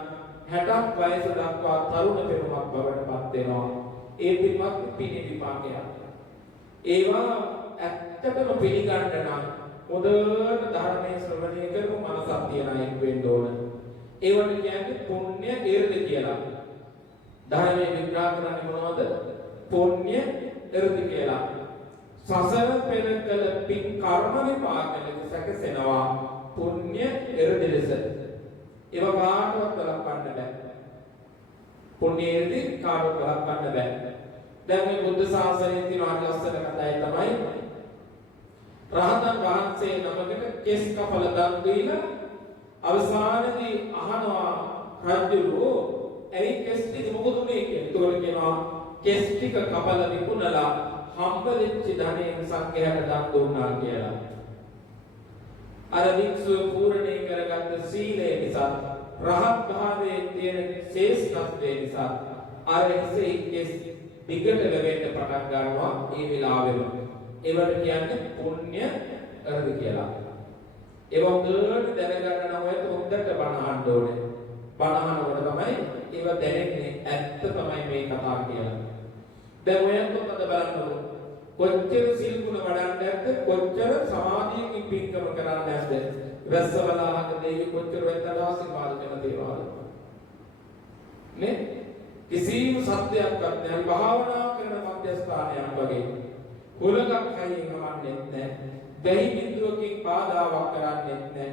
60ක් වයස දක්වා තරුණ පිරුමක් බවට පත් වෙනවා. ඒ පින්වත් පිනේ විපාකයක්. ඒවා ඇත්තටම පිළිගන්න නම් හොඳට ධර්මයේ ශ්‍රවණය කරපු මනසක් තියන අයෙක් වෙන්න ඕන. ඒවට කියන්නේ පුණ්‍ය irdi කියලා. ධර්මයේ විග්‍රහ කරන්නේ මොනවද? පුණ්‍ය irdi කියලා. සසර පෙර කළ පින් කර්ම විපාකලක සැකසෙනවා පුණ්‍ය irdi ලෙස. ඒව කාටවත් වළක්වන්න බෑ. පුණ්‍ය irdi කාටවත් වළක්වන්න බෑ. දැන් මේ බුද්ධ ශාසනයේ තියෙන අට ලස්සන කතාවයි තමයි රහතන් වහන්සේ නමකට කෙස් කපල දන් දීලා අවසානයේදී අහනවා රජුරෝ ඇයි කෙස් ටික මොකද මේ කියලා. ඒතකොට කියනවා කෙස් ටික කපල විකුණලා හම්බ වෙච්ච ධනෙන් සංඝයාට දන් දුන්නා කියලා. අර වික්ෂුව පූර්ණේ කරගත්ත සීලය නිසා රහත් භාවයේ තියෙන ශේෂ්ඨත්වය නිසා අර හිසේ කෙස් දිගට ලැබෙන්න පටන් ගන්නවා මේ වෙලාවෙම. ඒවට කියන්නේ පුණ්‍ය irdi කියලා. ඒව හොඳට දැනගන්න නම් ඔයත් හොඳට බණ අහන්න ඕනේ. බණ අහනකොට තමයි ඒව දැනෙන්නේ ඇත්ත තමයි මේ කතාව කියලා. දැන් ඔයත් අද බලන්න කොච්චර සිල් ගුණ වඩන්න ඇද්ද, කොච්චර සමාධියකින් පින්කම කරන්න ඇද්ද, රසවලාහක දෙවි කොච්චර වෙනතන ආශිර්වාද කරන දේවල් නේ. කිසිම සත්‍යයක් නැහැ. භාවනා කරන මධ්‍යස්ථානයක් වගේ හොලකක් හයින් නවන්නෙත් නැහැ. දෙහි බිඳුවකින් බාධාවක් කරන්නෙත් නැහැ.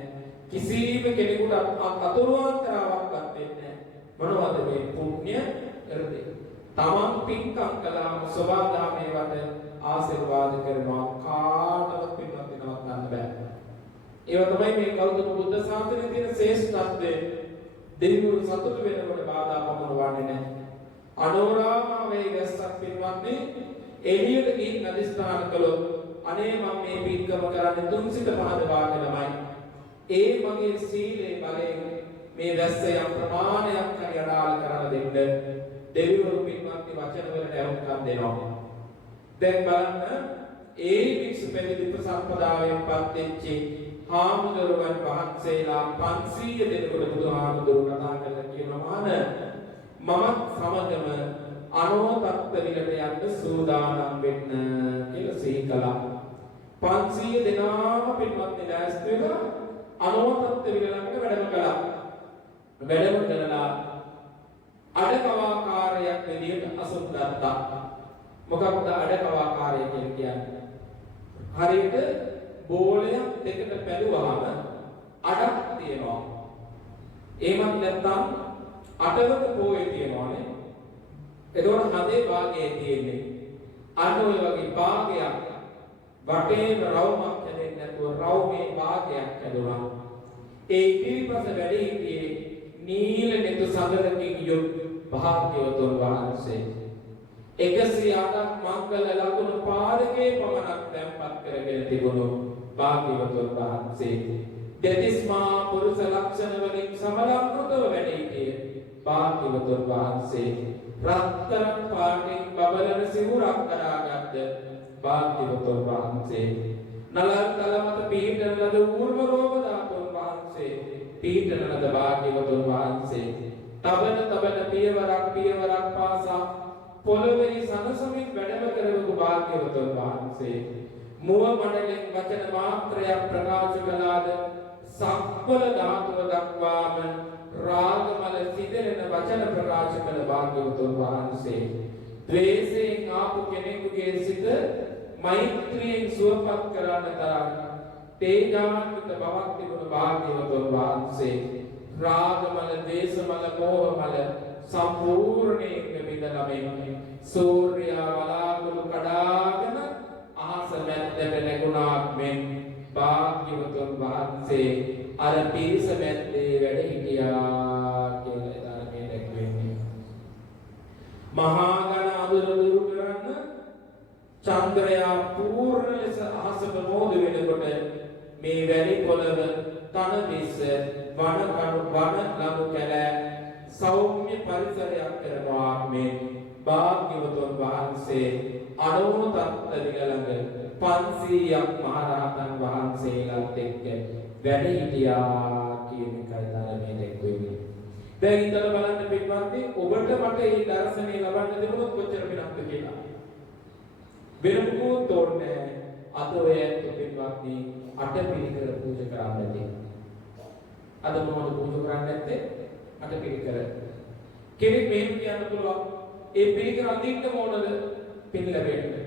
කිසිම කෙනෙකුට අතුරුාන්තරාවක් ගන්නෙත් නැහැ. මොනවද මේ පුණ්‍ය irdi? තමන් පින්කම් කළාම සබාදාමේ වද ආශිර්වාද කරනවා. කාටවත් පින්වත් වෙනවත් ගන්න බෑ. ඒව තමයි මේ ගෞතම බුද්ධ ශාසනයේ තියෙන ශ්‍රේෂ්ඨත්වය. දෙවිවරු සතුටු වෙනකොට බාධා පමුණවන්නේ නැහැ. අනෝරාමයේ වැස්සක් පින්වත්නි එළියට ගිහින් අධිෂ්ඨාන කළොත් අනේ මම මේ පින්කම කරන්නේ තුන්සිත පහදවාගෙනමයි. ඒ මගේ සීලේ බලයෙන් මේ වැස්ස යම් ප්‍රමාණයක් හරි අඩාල කරලා දෙන්න දෙවිවරු පින්වත්නි වචන වලට ඇහුම්කම් දෙනවා. දැන් බලන්න ඒ වික්ෂු පැවිදි ප්‍රසම්පදාවෙන් පත් වෙච්ච හාමුදුරුවන් වහන්සේලා 500 දෙනෙකුට බුදුහාමුදුරුවෝ කතා කරලා කියනවා මමත් සමගම අනෝතත්ත විලට යන්න සූදානම් වෙන්න කියලා සිහි කළා. 500 දෙනාම පින්වත්නි දැස්ති වෙලා අනෝතත්ත විලකට වැඩම කළා. වැඩම කරලා අඩකවාකාරයක් විදියට අසුන් ගත්තා. මොකක්ද අඩකවාකාරය කියන්නේ? හරියට බෝලයක් දෙකට පැලුවාම අඩක් තියෙනවා. එහෙමත් නැත්නම් අටවක පොයේ තියෙනවානේ. එතකොට හදේ භාගයේ තියෙන්නේ අන්න ඔය වගේ භාගයක් වටේම රවුමක් හැදෙන්නේ නැතුව රවුමේ භාගයක් හැදුණා. ඒ පිරිපස වැඩි හිටියේ නීල නෙතු සඳරකින් යුත් භාග්‍යවතුන් වහන්සේ. 108ක් මංගල ලකුණු පාරකේ පමණක් තැන්පත් කරගෙන තිබුණු භාග්‍යවතුන් වහන්සේ. දෙතිස්මා පුරුෂ ලක්ෂණ වලින් සමලංකృతව වැඩි හිටියේ භාග්‍යවතුන් වහන්සේ. රත්තරන් පාටින් බබලන සිවුරක් කරාගත්ත භාග්‍යවතුන් වහන්සේ. නලල් තල මත පිහිටන ලද ඌර්ව රෝග දාතුන් වහන්සේ. පිහිටන ලද භාග්‍යවතුන් වහන්සේ. තබන පියවරක් පාසා පොළොවේ සනසමින් වැඩම කරවපු භාග්‍යවතුන් වහන්සේ. මුව මඩලෙන් වචන මාත්‍රයක් ප්‍රකාශ කළාද සක්වල ධාතුව දක්වාම රාගමල සිදෙන වචන ප්‍රකාශ කළ භාග්‍යවතුන් වහන්සේ ද්වේෂයෙන් ආපු කෙනෙකුගේ සිත මෛත්‍රියෙන් සුවපත් කරන්න තරම් තේජාන්විත බවක් තිබුණු භාග්‍යවතුන් වහන්සේ රාගමල දේශමල මෝහමල සම්පූර්ණයෙන් බිඳලා මේ සූර්යා වලාකුළු කඩාගෙන අහස මැද්දට නැගුණාක් මෙන් භාග්‍යවතුන් වහන්සේ අර පිරිස මැද්දේ වැඩ හිටියා කියලා ධර්මයේ දැක්වෙන්නේ. මහා ඝන අඳුර දුරු කරන්න චන්ද්‍රයා පූර්ණ ලෙස අහසට මෝද වෙනකොට මේ වැලි පොළව තන දිස්ස වන කණු වන ලඟු කැලෑ සෞම්‍ය පරිසරයක් කරනවා මේ භාග්‍යවතුන් වහන්සේ අනුතත්ත දිගලඟ 500ක් මහරහතන් වහන්සේලාත් එක්ක වැඩ හිටියා කියන එකයි ධර්මයේ දැක්වෙන්නේ. දැන් ඉතල බලන්න පිටවත්නි ඔබට මට මේ දර්ශනය ලබන්න දෙමුණොත් කොච්චර පිනක්ද කියලා. වෙන මොකෝත් ඕනේ අද ඔය පිටවත්නි අටපිරිකර පූජා කරන්න තියෙනවා. අද මොනවද පූජා කරන්නේ නැත්තේ? අටපිරිකර. කෙනෙක් මේක කියන්න පුළුවන් ඒ පිරිකර අඳින්න මොනද පින් ලැබෙන්නේ?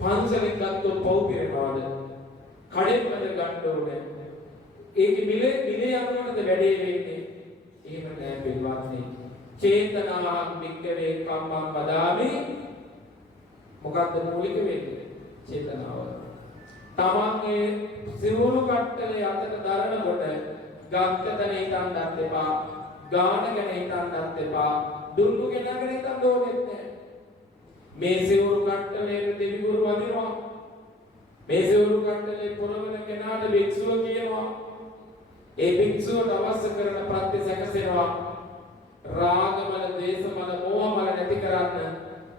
පන්සලෙන් ගත්තොත් පව් පිරෙනවාද? කඩෙන් ගන්න ඕනේ. ඒකේ මිලේ යනකොටද වැඩේ වෙන්නේ? එහෙම නෑ පින්වත්නි. චේතනාං වික්කවේ කම්මං වදාමි. මොකක්ද මූලික වෙන්නේ? චේතනාව. තමන්ගේ සිවුරු කට්ටලේ අතට දරනකොට ගක්කතන හිතන්නත් එපා, ගාන ගැන හිතන්නත් එපා, දුන්නු ගැන හිතන්න ඕනෙත් නෑ. මේ සිවුරු කට්ටලේ දෙවිවරු වදිනවා. මේ සිවුරු කට්ටලේ පොරවන කෙනාට භික්ෂුව කියනවා. ඒ භික්ෂුවට අවශ්‍ය කරන ප්‍රත්‍ය සැකසෙනවා. රාගමල, දේශමල, මෝහමල නැති කරන්න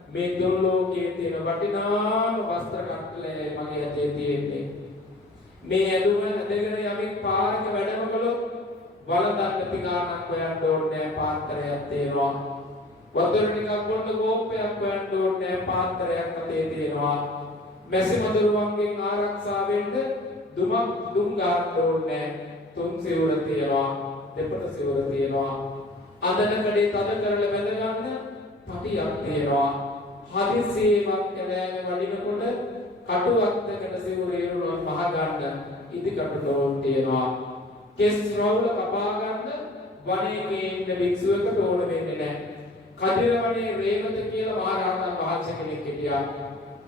මේ දුර්ලෝකයේ තියෙන වටිනාම වස්ත්‍ර කට්ටලේ මගේ අතේ තියෙන්නේ. මේ ඇඳුම නැදගෙන යමින් පාරක වැඩම කළොත් වලදන්න පිඟානක් හොයන්න ඕනේ පාත්‍රයක් තියෙනවා. වතුර ටිකක් බොන්න කෝප්පයක් හොයන්න ඕනේ පාත්‍රයක් අතේ තියෙනවා. මැසි මදුරුවන්ගෙන් ආරක්ෂා වෙන්න දුම් ගන්න ඕනේ. තුන් සිවුර තියෙනවා, දෙපළ සිවුර තියෙනවා. අදන කඩේ තද කරලා බැඳ ගන්න පටියක් තියෙනවා. හදිසියෙවත් කැලෑවේ වඩිනකොට කටුවත්තකට සිවුර ඉරුණා මහ ගන්න ඉදි කටු ඩෝන් තියෙනවා. කෙස් රවුල කපා ගන්න වනයේ ඉන්න භික්ෂුවකට ඕන වෙන්නේ නැහැ. කදිරවනේ රේවත කියලා මහරහතන් වහන්සේ කෙනෙක් හිටියා.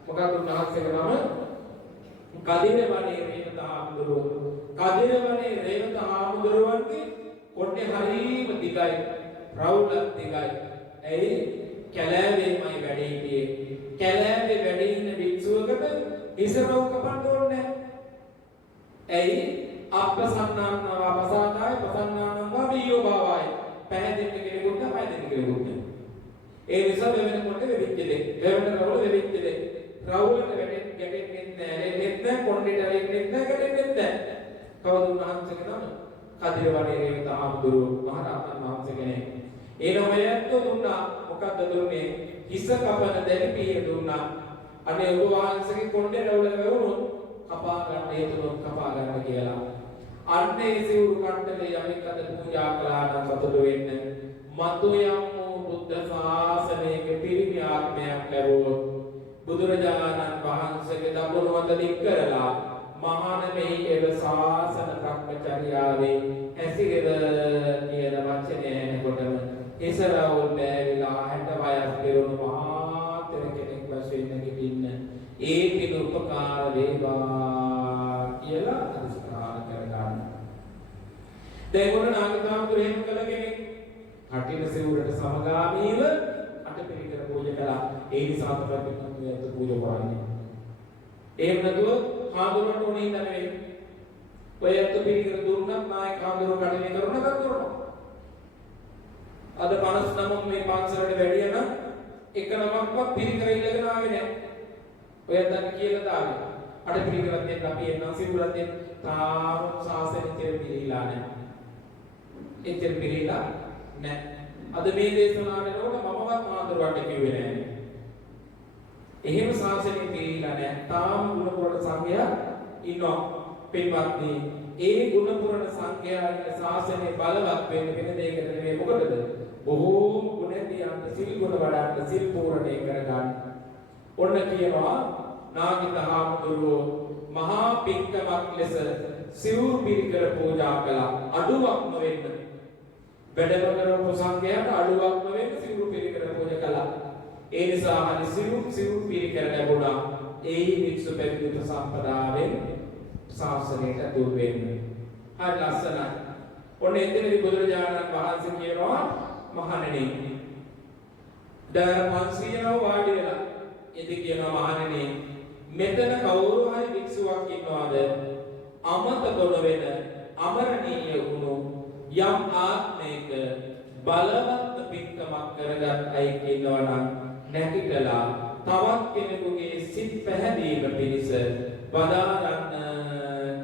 මොකද උන්වහන්සේගේ නම කදිරවනේ රේවත හාමුදුරුවෝ. කදිරවනේ රේවත හාමුදුරුවන්ගේ කොට්ටේ හරීම දිගයි, රවුලක් දිගයි. ඇයි? කැලෑවේමයි වැඩ හිටියේ. කැලෑවේ වැඩ ඉන්න භික්ෂුවකට ඉසරව කපන්න ඕනේ නැහැ. ඇයි? අපසන්නාන්නවා පසාදාය පසන්නාන්නවා වියෝ බවයි. පැහැදිලි කෙනෙකුට පැහැදිලි කෙනෙකුට. ඒ නිසා වෙනකොට වෙවිච්ච දෙයක්. වෙන රවුල වෙවිච්ච දෙයක්. රවුලට ගැටෙන්නේ නැහැ. නෙත් කොණ්ඩේට වෙන්නේ නැහැ, ගැටෙන්නේ නැහැ. කවුද උන්වහන්සේගේ නම? කදිරවනේ රේවත හාමුදුරුවෝ මහරහතන් වහන්සේ කෙනෙක්. ඒ නමයට දුන්නා. මොකක්ද දුන්නේ? හිස කපන දෙවිපිය දුන්නා. අනේ ඔබ වහන්සේගේ කොණ්ඩේ රවුල වැවුනොත් කපා ගන්න හේතුනොත් කපා ගන්න කියලා. අන්නේ සිවුරු කට්ටලේ යමෙක් අද පූජා කළා නම් සතුටු වෙන්න. මතු යම් බුද්ධ ශාසනයක පිරිමි ආත්මයක් ලැබුවොත් බුදුරජාණන් වහන්සේගේ දකුණු අත දික් කරලා මහාන මෙහි එව ශාසන භ්‍රමචර්යාවේ ඇසිරෙද කියන වචනේ එනකොටම ඉසරවුල් බෑවිලා 60 වයස් පිරුණු මහාතර කෙනෙක් වශයෙන් නැගිටින්න ඒ පින උපකාර වේවා කියලා අදිස්ථාන කරගන්න. දැන් මොන නාගතාවුරු එහෙම කළ කෙනෙක් කටින සිවුරට සමගාමීව අටපිරිකර පූජා කළා. ඒ නිසා තමයි පිටුත් පූජා කරන්නේ. එහෙම නැතුව හාමුදුරන්ට උනේ නැහැ. ඔය අටපිරිකර දුන්නත් නායක හාමුදුරුවෝ කටනේ කරනවා. අද 59 මේ පාන්සලට වැඩිය නම් එක නමක්වත් පිරිකර ඉල්ලගෙන ආවේ නැහැ. ඔය දැන් කියලා දාවේ. අටපිරිකරත් දෙන්න අපි එන්නම් සිවුරත් දෙන්න තාම සාසනෙ පිරිලා නැහැ. එච්චර පිරිලා නැහැ. අද මේ දේශනාවට නෝන මමවත් මාතෘකාවට කිව්වේ නැහැ. එහෙම සාසනෙ පිරිලා නැහැ. තාම ගුණ පොරට සංගය ඉන්නවා. පින්වත්නි ඒ ගුණ පුරණ සංඝයාගේ ශාසනය බලවත් වෙන්න වෙන දෙයකට නෙමෙයි මොකටද? බොහෝම ගුණ ඇතියන්ට සිල් ගුණ වඩන්න සිල් පූර්ණේ කරගන්න. ඔන්න කියනවා නාගිත හාමුදුරුවෝ මහා පින්කමක් ලෙස සිවුරු පිරිකර පූජා කළා. අඩුවක් නොවෙන්න. වැඩම කරපු සංඝයාට අඩුවක් නොවෙන්න සිවුරු පිරිකර පූජා කළා. ඒ නිසා හරි සිවුරු පිරිකර ලැබුණා. ඒ වික්ෂු පැවිදි උපසම්පදාවෙන් ශාසනයට දුර වෙන්නේ. හරි ලස්සනයි. ඔන්න එතනදී බුදුරජාණන් වහන්සේ කියනවා මහණෙනි දර 500 වාඩි වෙලා එදි කියනවා මහණෙනි මෙතන කවුරු හරි වික්ෂුවක් ඉන්නවද අමතක නොවන අමරණීය වුණු යම් ආත්මයක බලවත් පින්කමක් කරගත් අය ඉන්නවා නම් නැතිකලා තවත් කෙනෙකුගේ සිත් පැහැදීම පිණිස වදාරන්න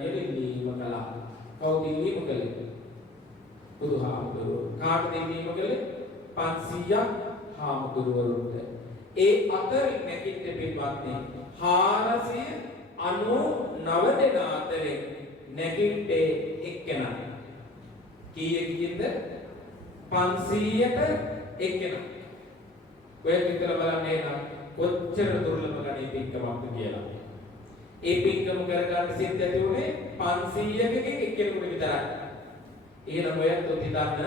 එළිවීම කළා. කවුද ඉල්ලීම කළේ? බුදුහාමුදුරුවෝ. කාටද ඉල්ලීම කළේ? 500ක් හාමුදුරුවරුන්ට. ඒ අතරින් නැගිට පින්වත්නි 499 දෙනා අතරින් නැගිට්ටේ එක්කෙනා. කීයකින්ද? 500ට එක්කෙනා. ඔය විතර බලන්නේ නම් කොච්චර දුර්ලභ ගණේ පින්කමක්ද කියලා. ඒ පින්කම කරගන්න සිද්ධ ඇති උනේ 500කකින් එක්කෙනෙකුට විතරයි. එහෙනම් ඔයත් හිතන්න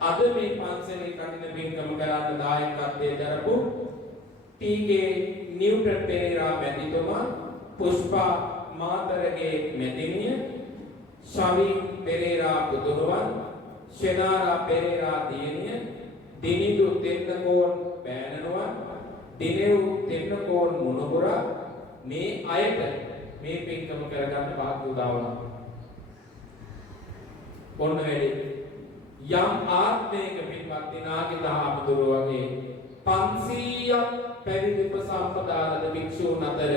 අද මේ පන්සලේ කටින පින්කම කරන්න දායකත්වයේ දරපු ටී.කේ. නිව්ටන් පෙරේරා මැතිතුමා, පුෂ්පා මාතරගේ මැතිණිය, ශවි පෙරේරා පුතුණුවන්, ෂෙනාරා පෙරේරා දියණිය, දිනිඳු තෙන්නකෝන් බෑණනුවන්, දිනෙව් තෙන්නකෝන් මුණුබුරා මේ අයට මේ පින්කම කරගන්න වාග්ය උදා වුණා. ඔන්න වැඩි යම් ආත්මයක පින්වත් නාගිත හාමුදුරුවෝ වගේ 500ක් පැවිදි උපසම්පදානද භික්ෂූන් අතර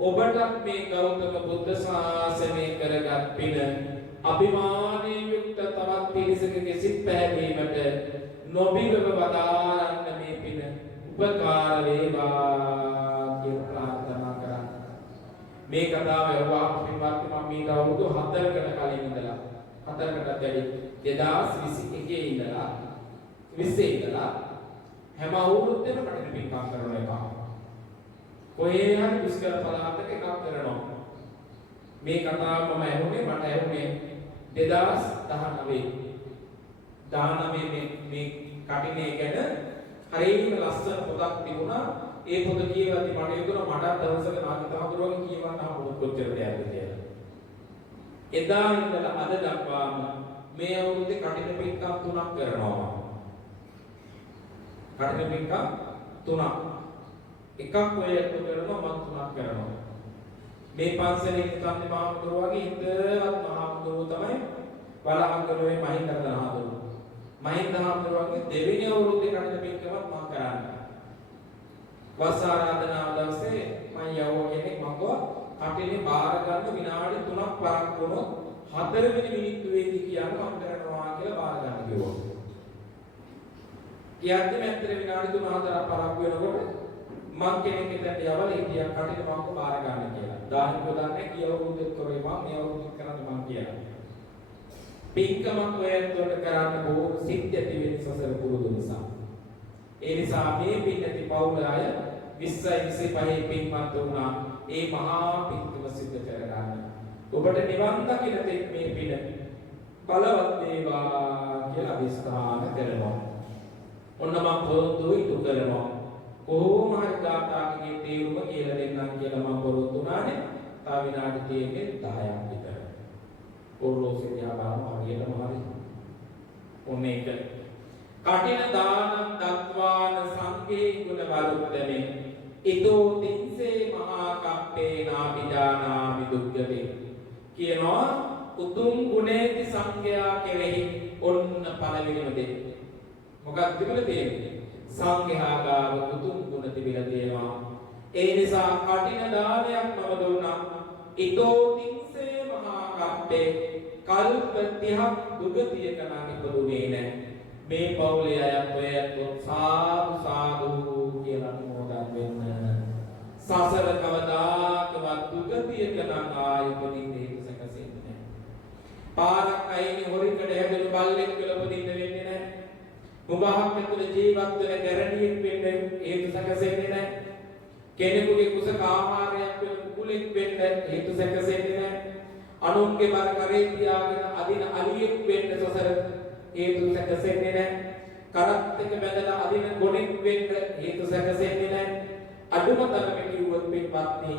ඔබටත් මේ ගෞතම බුද්ධ ශාසනය කරගත් පින අභිමානයෙන් යුක්ත තවත් පිරිසකගේ සිත් පැහැදීමට නොබිවව වදාරන්න මේ පින උපකාර වේවා කියලා ප්‍රාර්ථනා කරා. මේ කතාව යවුවා පින්වත් මම මේ අවුරුදු 4කට කලින් ඉඳලා 4කටත් වැඩි 2021 ඉඳලා 20 ඉඳලා හැම අවුරුද්දෙම කටින පින්කම් කරන එක. කොහේ හරි දුෂ්කර පළාතක එකක් කරනවා. මේ කතාව මම ඇහුනේ මට ඇහුනේ 2019 මේ කටිනේ ගැන හරියම ලස්සන පොතක් තිබුණා. ඒ පොත කියවද්දි මට හිතුණා මට දවසක නාගිත හඳුරගෙන කියවන්න හම්බුනොත් කොච්චර දෙයක්ද කියලා. එදා ඉඳලා අද දක්වාම මේ අවුරුද්දේ කටින පින්කම් 3ක් කරනවා. කටින පින්කම් 3ක්. එකක් ඔය අතු කරනවා මම 3ක් කරනවා. මේ පන්සලේ ඉස්සන්නේ මහමුදුර වගේ ඉඳවත් මහමුදුර තමයි බලහංගලෝයේ මහින්දරද හාමුදුරුවෝ. මහින්ද හාමුදුරුවෝ වගේ දෙවෙනි අවුරුද්දේ කටින පින්කමක් මම කරන්නේ. වස් ආරාධනාව දවසේ මම යවුව කෙනෙක් මම කටිනේ බාර ගන්න විනාඩි 3ක් පරක් වුණොත් 4 වෙනි මිනිත්තුවේදී කියන්න මම කරනවා කියලා බාර ගන්න කිව්වා. කියද්දි මැත්තේ විනාඩි 3-4ක් පරක් වෙනකොට මම කෙනෙක් හිටට යවල හිටියා කටිනේ මම බාර ගන්න කියලා. දාහිකෝ දන්නේ කියවුරුද්දෙත් කරේ මම මේ අවුරුද්දෙත් කරන්න මම කියලා. පින්කමක් ඔයත් උඩ කරන්න බොහෝ සිත් ඇති වෙන සසර පුරුදු නිසා. ඒ නිසා මේ පින් ඇති පවුල අය 20-25 පින්වත් වුණා. ඒ මහා පින්කම සිද්ධ කරගන්න. ඔබට නිවන් දකින්න තෙක් මේ පින බලවත් වේවා කියලා අදිස්ථාන කරනවා. ඔන්න මම පොරොත්තු ඉටු කරනවා. කොහොම හරි ගාථාකගේ තේරුම කියලා දෙන්නම් කියලා මම පොරොත්තු වුණානේ. තව විනාඩි 10ක් විතර. ඔරලෝසුව දිහා බලමු හරියටම හරි. ඔන්න ඒක. කටින දානං දත්වාන සංඝේ ගුණ වරුද්දනේ ඊතෝ තින්සේ මහා කප්පේ නාබිදානාමි දුක්ඛේ කියනවා උතුම් ගුණේති සංඝයා කෙරෙහි ඔන්න පළවෙනිම දේ. මොකක්ද තිබිලා තියෙන්නේ? සංඝයා ගාව උතුම් ගුණ තිබිලා තියෙනවා. ඒ නිසා කටින දානයක් නම දුන්නා. ඊතෝ තින්සේ මහා කප්පේ කල්ප 30ක් දුගතියක නම් ඉපදුනේ නැහැ. මේ පවුලේ අයත් ඔයත් සාදු සාදු කියලා මොදන් වෙන්න. සසර කවදාකවත් දුගතියක නම් ආයෙ උපදින්නේ සැකසෙන්නේ පාරක් අයිනේ හොරිකඩ හැදෙන බල්ලෙක් කියලා උපදින්න වෙන්නේ නැහැ. මුගහක් ඇතුළේ ජීවත් වෙන ගැරණියෙක් වෙන්න හේතු සැකසෙන්නේ නැහැ. කෙනෙකුගේ කුසක ආහාරයක් වෙන කුකුලෙක් වෙන්න හේතු සැකසෙන්නේ නැහැ. අනුන්ගේ බර කරේ තියාගෙන අදින අලියෙක් වෙන්න සසර හේතු සැකසෙන්නේ නැහැ. කරත් එක බැඳලා අදින ගොනෙක් වෙන්න හේතු සැකසෙන්නේ නැහැ. අඩුම තරමේ කිව්වොත් පින්වත්නි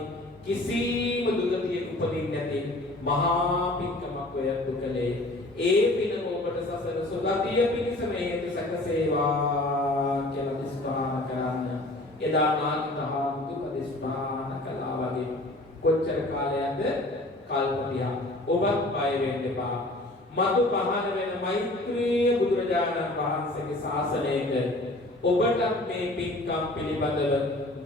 කිසිම දුගතියක උපදින්නේ නැති මහා පින්කමක් ඔය දුකලේ ඒ පින ඔබට සසර සුගතිය පිණිසම හේතු සැකසේවා කියලා දිස්පාන කරන්න. එදා නාගිතහා දුක දිස්පාන කළා වගේ කොච්චර කාලයක්ද කල්පතියක්. ඔබත් බය වෙන්න එපා. මතු පහළ වෙන මෛත්‍රී බුදුරජාණන් වහන්සේගේ ශාසනයක ඔබට මේ පින්කම් පිළිබඳව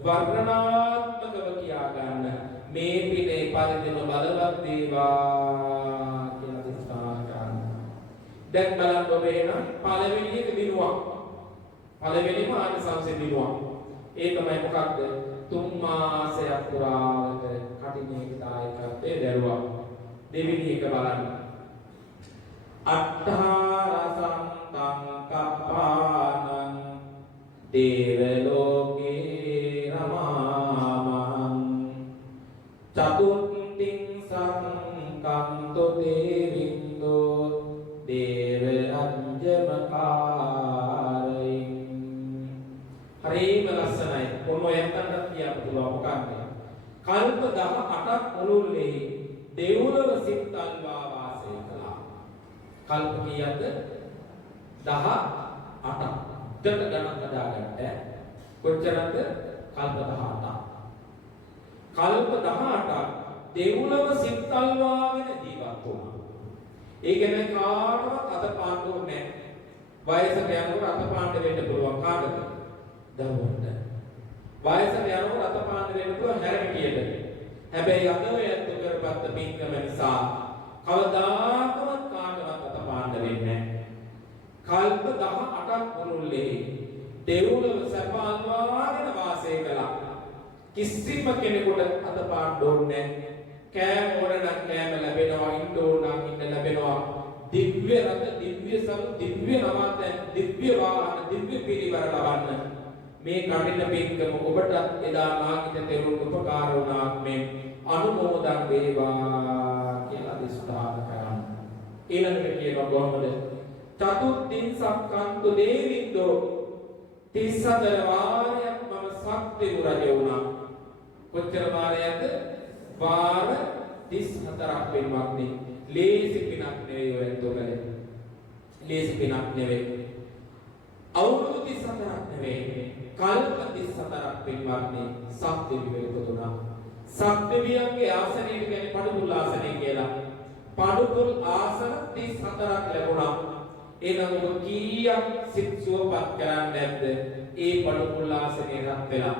වර්ණනාත්මකව කියා ගන්න මේ පිනේ පරිදිම බලවත් වේවා කියලා දිස්පාන කරන්න. දැන් බලන්න ඔබ එන පළවෙනි එක දිනුවක්. පළවෙනිම ආනිසංස දිනුවක්. ඒ තමයි මොකක්ද? 3 මාසයක් පුරාවට කටිනේ දායකත්වයේ දරුවා. දෙවෙනි එක බලන්න. අට්ඨාරසන්තං කප්පානං දේව ලෝකේ රමාමං චතුත්ථින් සංකම්තෝ දේවින්දෝ දේව අංජමකාරයින්. හරිම ලස්සනයි. කොහොමද කියන්න පුළුවන් මොකක්ද? කල්ප 18ක් මුළුල්ලේ දෙව්ලොව සිත්තල්වා වාසය කළා. කල්ප කීයක්ද? 18ක්. දෙක ගණන් හදාගන්න. කොච්චරද? කල්ප 18ක්. කල්ප 18ක් දෙව්ලොව සිත්තල්වාගෙන ජීවත් වුණා. ඒ කියන්නේ කාටවත් අතපාන්න ඕනේ නැහැ. වයසට යනකොට අතපාන්න වෙන්න පුළුවන් කාටද? දරුවන්ට. වයසට යනකොට අතපාන්න වෙන්න පුළුවන් හැරමිටියට. හැබැයි අද ඔය ඇත්ත කරපත්ත පින්කම නිසා කවදාකවත් කාටවත් අතපාන්න වෙන්නේ නැහැ. කල්ප 18ක් මුළුල්ලේ දෙව්ලොව සපාන්වාගෙන වාසය කළා. කිසිම කෙනෙකුට අතපාන්න ඕනේ නැහැ. කෑම ඕන නම් කෑම ලැබෙනවා, ඉන්න ඕන නම් ඉන්න ලැබෙනවා. දිව්‍ය රත, දිව්‍ය සරු, දිව්‍ය නවාතැන්, දිව්‍ය වාහන, දිව්‍ය පිරිවර ලබන්න මේ කටින පින්කම ඔබට එදා නාගිත තෙරුන් උපකාර වුණා. මේ අනුමෝදන් වේවා කියලා දිස්ථාන කරන්න. ඊළඟට කියනවා කොහොමද? චතුත්ථින් සක්කන්තු දේවින්දෝ 34 වාරයක් මම සක්දෙව් රජ වුණා. කොච්චර වාරයක්ද? වාර 34ක් වෙනවත්නි. ලේසි පිනක් නෙවෙයි ඔය ඇත්තෝගලේ. ලේසි පිනක් නෙවෙයි. අවුරුදු 34ක් නෙවෙයි. කල්ප 34ක් වෙනවත්නි සක්දෙවිවරු ඉපදුණා. සක්දෙවියන්ගේ ආසනය කියන්නේ පඩුපුල් ආසනය කියලා. පඩුපුල් ආසන 34ක් ලැබුණා. එනම් ඔබ කීයක් සිත් සුවපත් කරන්නේ නැද්ද? ඒ පඩුපුල් ආසනේ රත් වෙලා.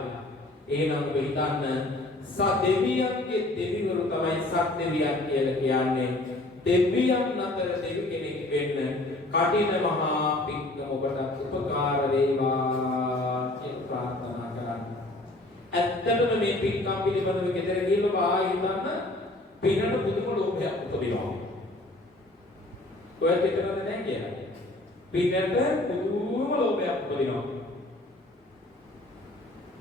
එහෙනම් ඔබ හිතන්න දෙවියන්ගේ දෙවිවරු තමයි සක් දෙවියන් කියලා කියන්නේ. දෙවියන් අතර දෙවි කෙනෙක් වෙන්න කටින මහා පින්කම ඔබට උපකාර වේවා කියලා ප්‍රාර්ථනා කරන්න. ඇත්තටම මේ පින්කම් පිළිබඳව ගෙදර ගිහින් ඔබ ආයෙ හිතන්න පිනට පුදුම ලෝභයක් උපදිනවා. ඔයත් හිතනද නැහැ කියලා. පිනට පුදුම ලෝභයක් උපදිනවා.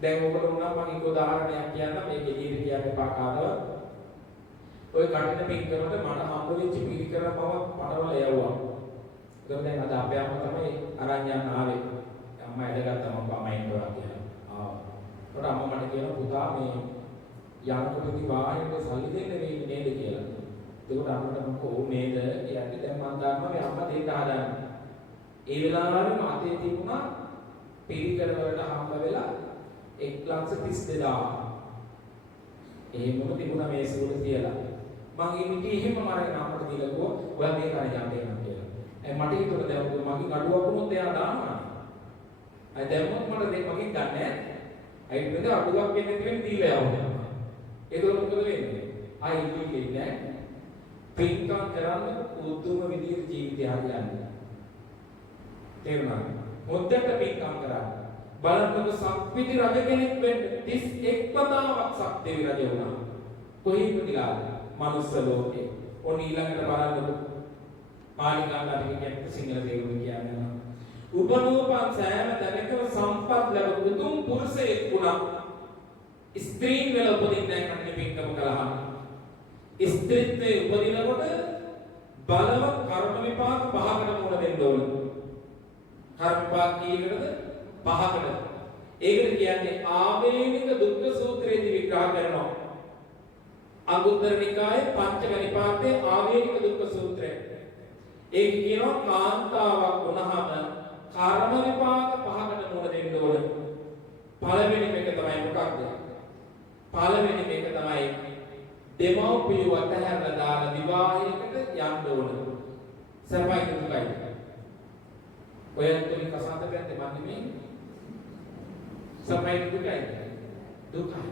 දැන් ඔබට උනා මම එක උදාහරණයක් කියන්නම්. මේක එළියට කියන්න එපා කාටවත්. ඔය කටින පින්කමට මට හම්බ වෙච්ච පිළිකර බව පටවල යවුවා. ඒකම දැන් අද අපේ අම්මා තමයි අරන් යන්න ආවේ. අම්මා එඩගත්තා මම අම්මා ඉන්නවා කියලා. ඒකට අම්මා මට කියනවා පුතා මේ යනකොට ඉති වාහනේට සල්ලි දෙන්න වෙන්නේ නේද කියලා. ඒකට අම්මට මම කොහොම නේද? ඒකට දැන් මම දන්නවා මේ අම්මා දෙන්න හදාන්නේ. ඒ වෙලාවෙම අතේ තිබුණා පිළිකර වලට හම්බ වෙලා 1,32,000. එහෙමම තිබුණා මේ සූට තියලා. මම ඉමිටි එහෙම මාරගෙන අපට දීලා ගෝ ඔයා මේ කරේ යන්න එන්න කියලා. මට හිතුණා දැන් මගේ නඩුවක් වුණොත් එයා දානවා. අය දැම්මොත් මට දෙයක් මගෙන් ගන්න නැහැ. අයිත් මෙතන අඩුවක් වෙන්නේ තියෙන දීලා යවනවා. ඒක මොකද වෙන්නේ? ආයි ඉන්නේ නැහැ. පින්කම් කරන්න උතුම් විදිහට ජීවිතය හරියන්නේ. තේරුණාද? හොද්දට පින්කම් කරන්න. බලන්නකො සක්විති රජ කෙනෙක් වෙන්න 31 වතාවක් සක්දෙවි රජ වුණා. කොහේ ඉපදිලාද? මනුස්ස ලෝකේ. ඔන්න ඊළඟට බලන්නකො පාලි කාණ්ඩ කියන්නේ සිංහල තේරුම කියන්නේ. උපනෝපන් සෑම තැනකම සම්පත් ලැබ උතුම් පුරුෂයෙක් වුණා. ස්ත්‍රීන් වල උපදින්නේ නැහැ කන්නේ පින්කම කළාම. ස්ත්‍රීත්වයේ උපදිනකොට බලවත් කර්ම විපාක පහකට මුණ දෙන්න ඕන. කර්ම විපාක කීයකටද? පහකට. ඒකට කියන්නේ ආවේනික දුක්ඛ සූත්‍රයේදී විග්‍රහ කරනවා. අංගුත්තර නිකායේ පංචක නිපාතේ ආවේනික දුක්ඛ සූත්‍රය. ඒක කියනවා කාන්තාවක් වුණාම කර්ම විපාක පහකට මුණ දෙන්න ඕන. පළවෙනි එක තමයි මොකක්ද? පළවෙනි එක තමයි දෙමව්පියව අතහැරලා දාලා විවාහයකට යන්න ඕන. සර්වයි දුකයි. ඔයන්තුනි කසාද ගත්තේ මන්නේ මේ සර්වයි දුකයි. දුකයි.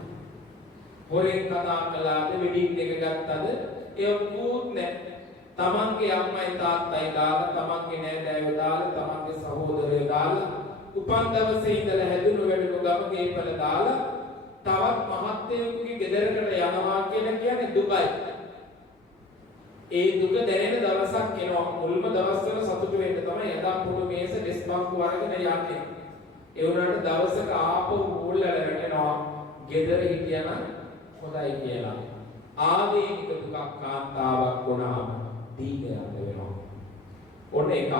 හොරෙන් කතා කළාද වෙඩින් එක ගත්තද ඒ මොකුත් නැහැ. තමන්ගේ අම්මයි තාත්තයි දාලා තමන්ගේ නෑදෑයෝ දාලා තමන්ගේ සහෝදරයෝ දාලා උපන් දවසේ ඉඳලා හැදුණු වැඩුණු ගමගේ පළ දාලා තවත් මහත්යෙකුගේ ගෙදරකට යනවා කියන්නේ දුකයි. ඒ දුක දැනෙන දවසක් එනවා. මුල්ම දවස්වල සතුටු වෙන්න තමයි යදා පුඩු මේස දෙස්බක්කු වරගෙන යන්නේ. ඒ වුණාට දවසක ආපහු මුල්වල වැටෙනවා. ගෙදර හිටියනම් හොඳයි කියලා. ආවේනික දුකක් කාන්තාවක් වුණාම දීගයන් වෙනවා. ඔන්න එකක්.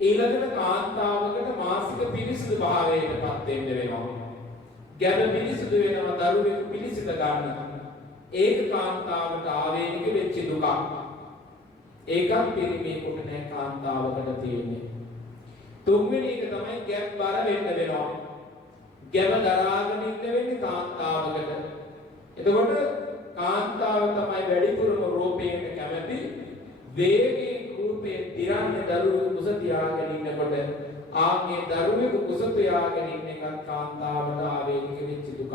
ඊළඟට කාන්තාවකට මාසික පිරිසිදු භාවයටපත් වෙන්න වෙනවා. ගැබ පිරිසිදු වෙනවා දරුවෙකු පිරිසිද ගන්න. ඒක කාන්තාවට ආවේනික වෙච්ච දුකක්. ඒකත් පිරිමියෙකුට නෑ කාන්තාවකට තියෙන්නේ. තුන්වෙනි එක තමයි ගැබ් බර වෙන්න වෙනවා. ගැබ දරාගෙන ඉන්න වෙන්නේ කාන්තාවකට. එතකොට කාන්තාව තමයි වැඩිපුරම රූපයෙන් කැමති. වේගයෙන් රූපේ තිරන්නේ දරුවෙකු කුස තියාගෙන ඉන්නකොට ආගේ දරුවෙකු කුස තියාගෙන ඉන්න එකත් කාන්තාවට ආවේනික වෙච්ච දුකක්.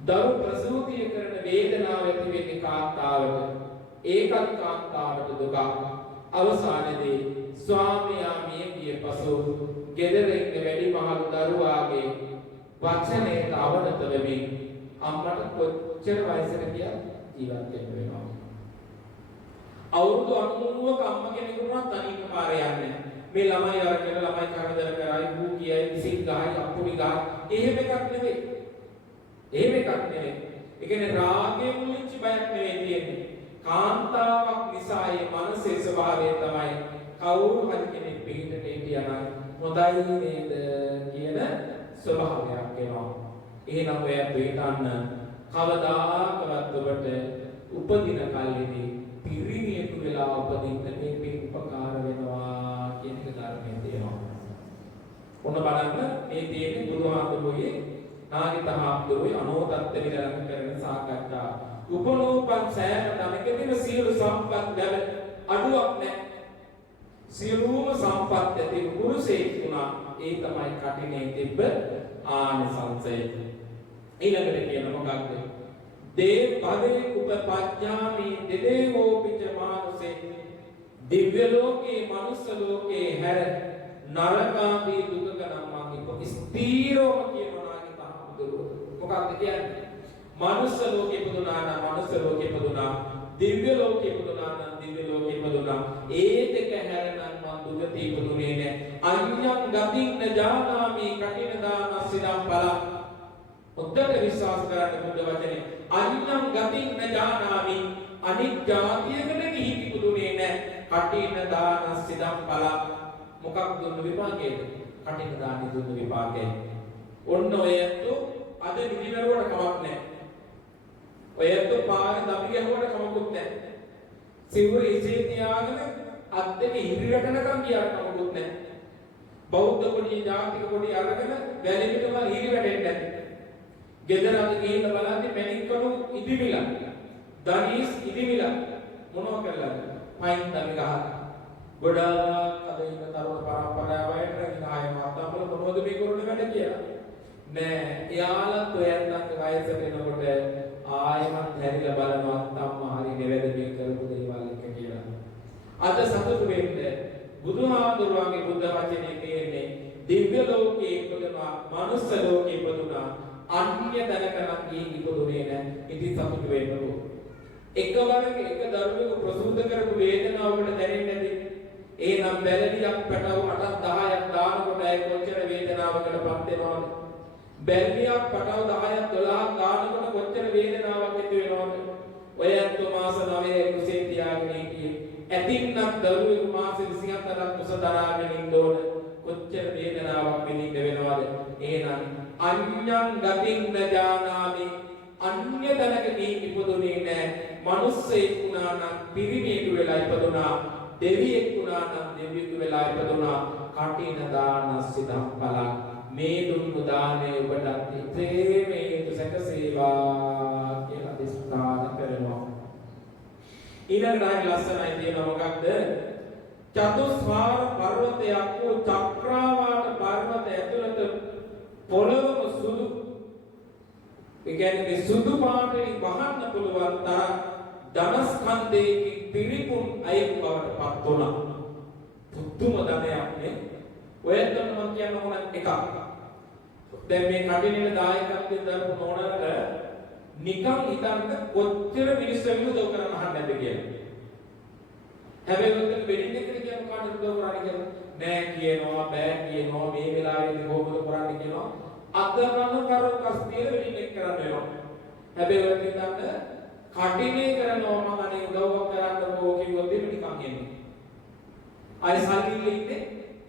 දරු ප්‍රසූතිය කරන වේදනාව ඇති වෙන්නේ කාන්තාවට. ඒකත් කාන්තාවට දුකක්. අවසානයේදී ස්වාමියා මිය ගිය පසු ගෙදර ඉන්න වැඩිමහලු දරුවාගේ වචනයට අවනත වෙමින් අම්මට කොච්චර වයසට ගියත් ජීවත් වෙන්න වෙනවා. අවුරුදු 93ක අම්ම කෙනෙකුට උනත් තනියම පාර යන්නේ. මේ ළමයි අරගෙන ළමයි කරදර කරයි වූ කියයි විසින් ගහයි අප්පුඩි ගහ. එහෙම එකක් නෙවෙයි. එහෙම එකක් නෙවෙයි. ඒ කියන්නේ රාගයෙන් මුලිච්ච බයක් නෙවෙයි තියෙන්නේ. කාන්තාවක් නිසා ඒ මනසේ ස්වභාවය තමයි කවුරු හරි කෙනෙක් පිටිට හිටියනම් හොඳයි නේද කියන ස්වභාවයක් එනවා. එහෙනම් ඔය පිටන්න කවදාකවත් ඔබට උපදින කල්හිදී පිරිමියෙකු වෙලා උපදින්න මේ පින් උපකාර වෙනවා කියන එක ධර්මයේ තියෙනවා. ඔන්න බලන්න මේ තියෙන්නේ බුදුහාමුදුරුවෝගේ නාගිතහාමුදුරුවෝයි අනෝතත්ත විතරක් කරන සාකච්ඡා. උපනෝපන් සෑම තැනකදීම සියලු සම්පත් ලැබෙන අඩුවක් නැහැ. සියලුම සම්පත් ඇති පුරුෂයෙක් වුණා. ඒ තමයි කටිනේ තිබ්බ ආනිසංසය. ඊළඟට කියන මොකක්ද? දේ පදේ උපපඥාමි දෙදේවෝ පිච මානසේ දිව්‍ය ලෝකේ මනුස්ස ලෝකේ හැර නරකාදී දුකක නම් මං ස්ථීරව කියනවා මොකක්ද කියන්නේ? මනුස්ස ලෝකේ පුදුනා නම් මනුස්ස ලෝකේ පුදුනා, දිව්‍ය ලෝකේ පුදුනා නම් දිව්‍ය ලෝකේ පුදුනා. ඒ දෙක හැරනම් මං දුගති පුදුනේ නැහැ. අඤ්ඤං ගතින් ඥානාමි කටින දාන සිදම් පල. උද්දට විශ්වාස කරන්න බුද්ධ වචනේ. අඤ්ඤං ගතින් ඥානාමි අනිත් જાතියකට ගිහින් පුදුනේ නැහැ. කටින දාන සිදම් පල. මොකක් දුන්න විපාකයේද? කටින දාන දුන්න විපාකේ. ඔන්න ඔයතු අද නිදිවරුවට කමක් නැහැ. ඔයතු පාරේ දමි ගැහුවට කමකුත් නැහැ. සිවුර ඉසේ තියාගෙන අත් දෙක හිරිවැටෙනකම් ගියාට කමකුත් නැහැ. බෞද්ධ කොටි ජාතික කොටි අරගෙන වැලිමිටම හිරි වැටෙන්නේ නැහැ. ගෙදර අද ගිහින් බලන්නේ මැණික්කණු ඉදිමිලා. දනීස් ඉදිමිලා මොනවා කරලාද? පයින් දමි ගහ. ගොඩාක් අද ඉන්න තරුණ පරම්පරාවට ඉන්න ආය මාතම්වල මොනවද මේ කරන්නේ වැඩ කියලා. නෑ එයාලත් ඔයන්ගේ වයසට එනකොට ආයමත් හැරිලා බලනවා අම්මා හරි නෙවෙද මේ කරපු දේවල් එක කියලා. අද සතුටු වෙන්න බුදුහාමුදුරුවන්ගේ බුද්ධ වචනේ කියන්නේ දිව්‍ය ලෝකයේ ඉපදුනා, මනුස්ස ලෝකයේ ඉපදුනා, අන්‍ය තැනකනම් ගිහින් ඉපදුනේ නැහැ. ඉතින් සතුටු වෙන්නකෝ. එකවරක එක දරුවෙකු ප්‍රසූත කරපු වේදනාවකට දැනෙන්නේ එහෙනම් බැලලියක් පැටව 8ක් 10ක් දානකොට ඒ කොච්චර වේදනාවකටපත් වෙනවද? බැලලියක් පැටව 10ක් 12ක් දානකොට කොච්චර වේදනාවක් ඇති වෙනවද? ඔය අත්තු මාස 9 කුසේ තියාගෙන ඉන්නේ. ඇතින්නක් දරුවෙකු මාස 24ක් කුස දරාගෙන ඉන්න ඕන. කොච්චර වේදනාවක් විඳින්න වෙනවද? එහෙනම් අඤ්ඤං ගතින් නජානාමි අන්‍ය තැනකදී ඉපදුනේ නැහැ. මිනිස්සෙක් වුණා නම් පිරිමියෙකු වෙලා ඉපදුනා. දෙවියෙක් වුණා නම් දෙවියෙකු වෙලා ඉපදුනා. කටින දාන සිතම් බල මේ දුන්නු දානේ ඔබට ඉතේමේ සැකසේවා කියලා දිස්ත්‍රාණ කරනවා. ඊළඟට ලස්සනයි තියෙනවා මොකක්ද? චතුස්වාර පර්වතයක් වූ චක්‍රාවාට පර්වත ඇතුළත පොළොවම සුදු ඒ කියන්නේ සුදු පාටෙන් වහන්න පුළුවන් තරම් ධනස්කන්ධයේ පිරිපුන් අයෙක් බවට පත් වුණා. පුදුම ධනයක් නේ. ඔයත් මම කියන්න ඕන එකක්. දැන් මේ කටිනේ දායකත්වයෙන් දරපු නෝනකට නිකන් හිතන්න කොච්චර මිනිස්සු විරුද්ධව කරන්න අහන්න නැද්ද කියලා. හැබැයි ඔතන වෙඩින් එකට කියන කාටද උදව් කරන්නේ කියලා නෑ කියනවා බෑ කියනවා මේ වෙලාවේදී කොහොමද කරන්නේ කියනවා අදමන කරු කස්තිය වෙඩින් එක කරන්න වෙනවා. හැබැයි ඔය හිතන්න කටිනේ කරනවා මම අනේ උදව්වක් කරන්නකෝ කිව්වොත් එimhe නිකන් එන්නේ. අය සල්ලි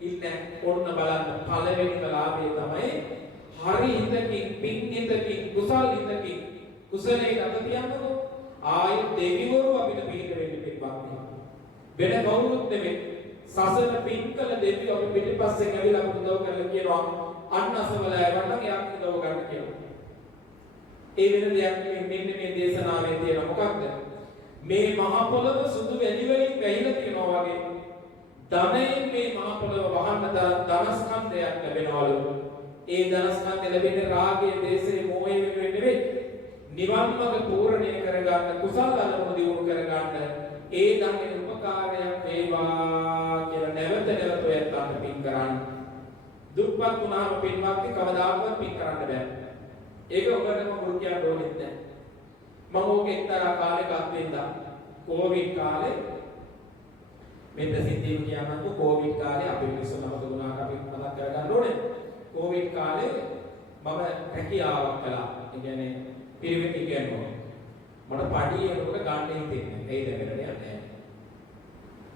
ඉන්නේ ඔන්න බලන්න පළවෙනිම ලාභය තමයි හරි හිතකින් පින් හිතකින් කුසල් හිතකින් කුසලයේ අත තියන්නකෝ ආයේ දෙවිවරු අපිට පිළිග වෙන්න පිටපත් වෙන කවුරුත් නෙමෙයි සසර පින් කළ දෙවියෝ අපි පිටිපස්සෙන් ඇවිල්ලා අපිට උදව් කරලා කියනවා අන්න අසවල යවන්න එයාට උදව් ගන්න කියලා. ඒ වෙන දෙයක් මෙන්න මේ දේශනාවේ තියෙන මොකක්ද? මේ මහ පොළොව සුදු වැලි වලින් වැහිලා තියෙනවා වගේ ධනයෙන් මේ මහ පොළොව වහන්න තරම් ධනස්කන්ධයක් ලැබෙනවලු. ඒ ධනස්කන්ධ ලැබෙන්නේ රාගයේ දේශේ මොහේ වෙනුවෙන් නෙවෙයි. නිවන් මඟ පූර්ණණය කරගන්න කුසල ධර්ම දියුණු කරගන්න ඒ ධනෙ උපකාරයක් වේවා කියලා නැවත නැවත ඔයත් පින් කරන්න. දුක්පත් වුණාම පින්වත් කවදාකවත් පින් කරන්න බෑ. ඒක ඔබටම මුල් කියන්න ඕනෙත් නෑ. මම ඕක එක්තරා කාලයක අත්විඳා. කොවිඩ් කාලේ මෙන්න සිද්ධිය කියනකොට කොවිඩ් කාලේ අපි මිනිස්සු නමද වුණාට අපි මතක් කරගන්න ඕනේ. කොවිඩ් කාලේ මම රැකියාවක් කළා. ඒ කියන්නේ පිරිවෙන් කියනවා. මට පඩිය එනකොට ගන්න හිතෙන්නේ. ඒයි දැනගෙන යන්නේ.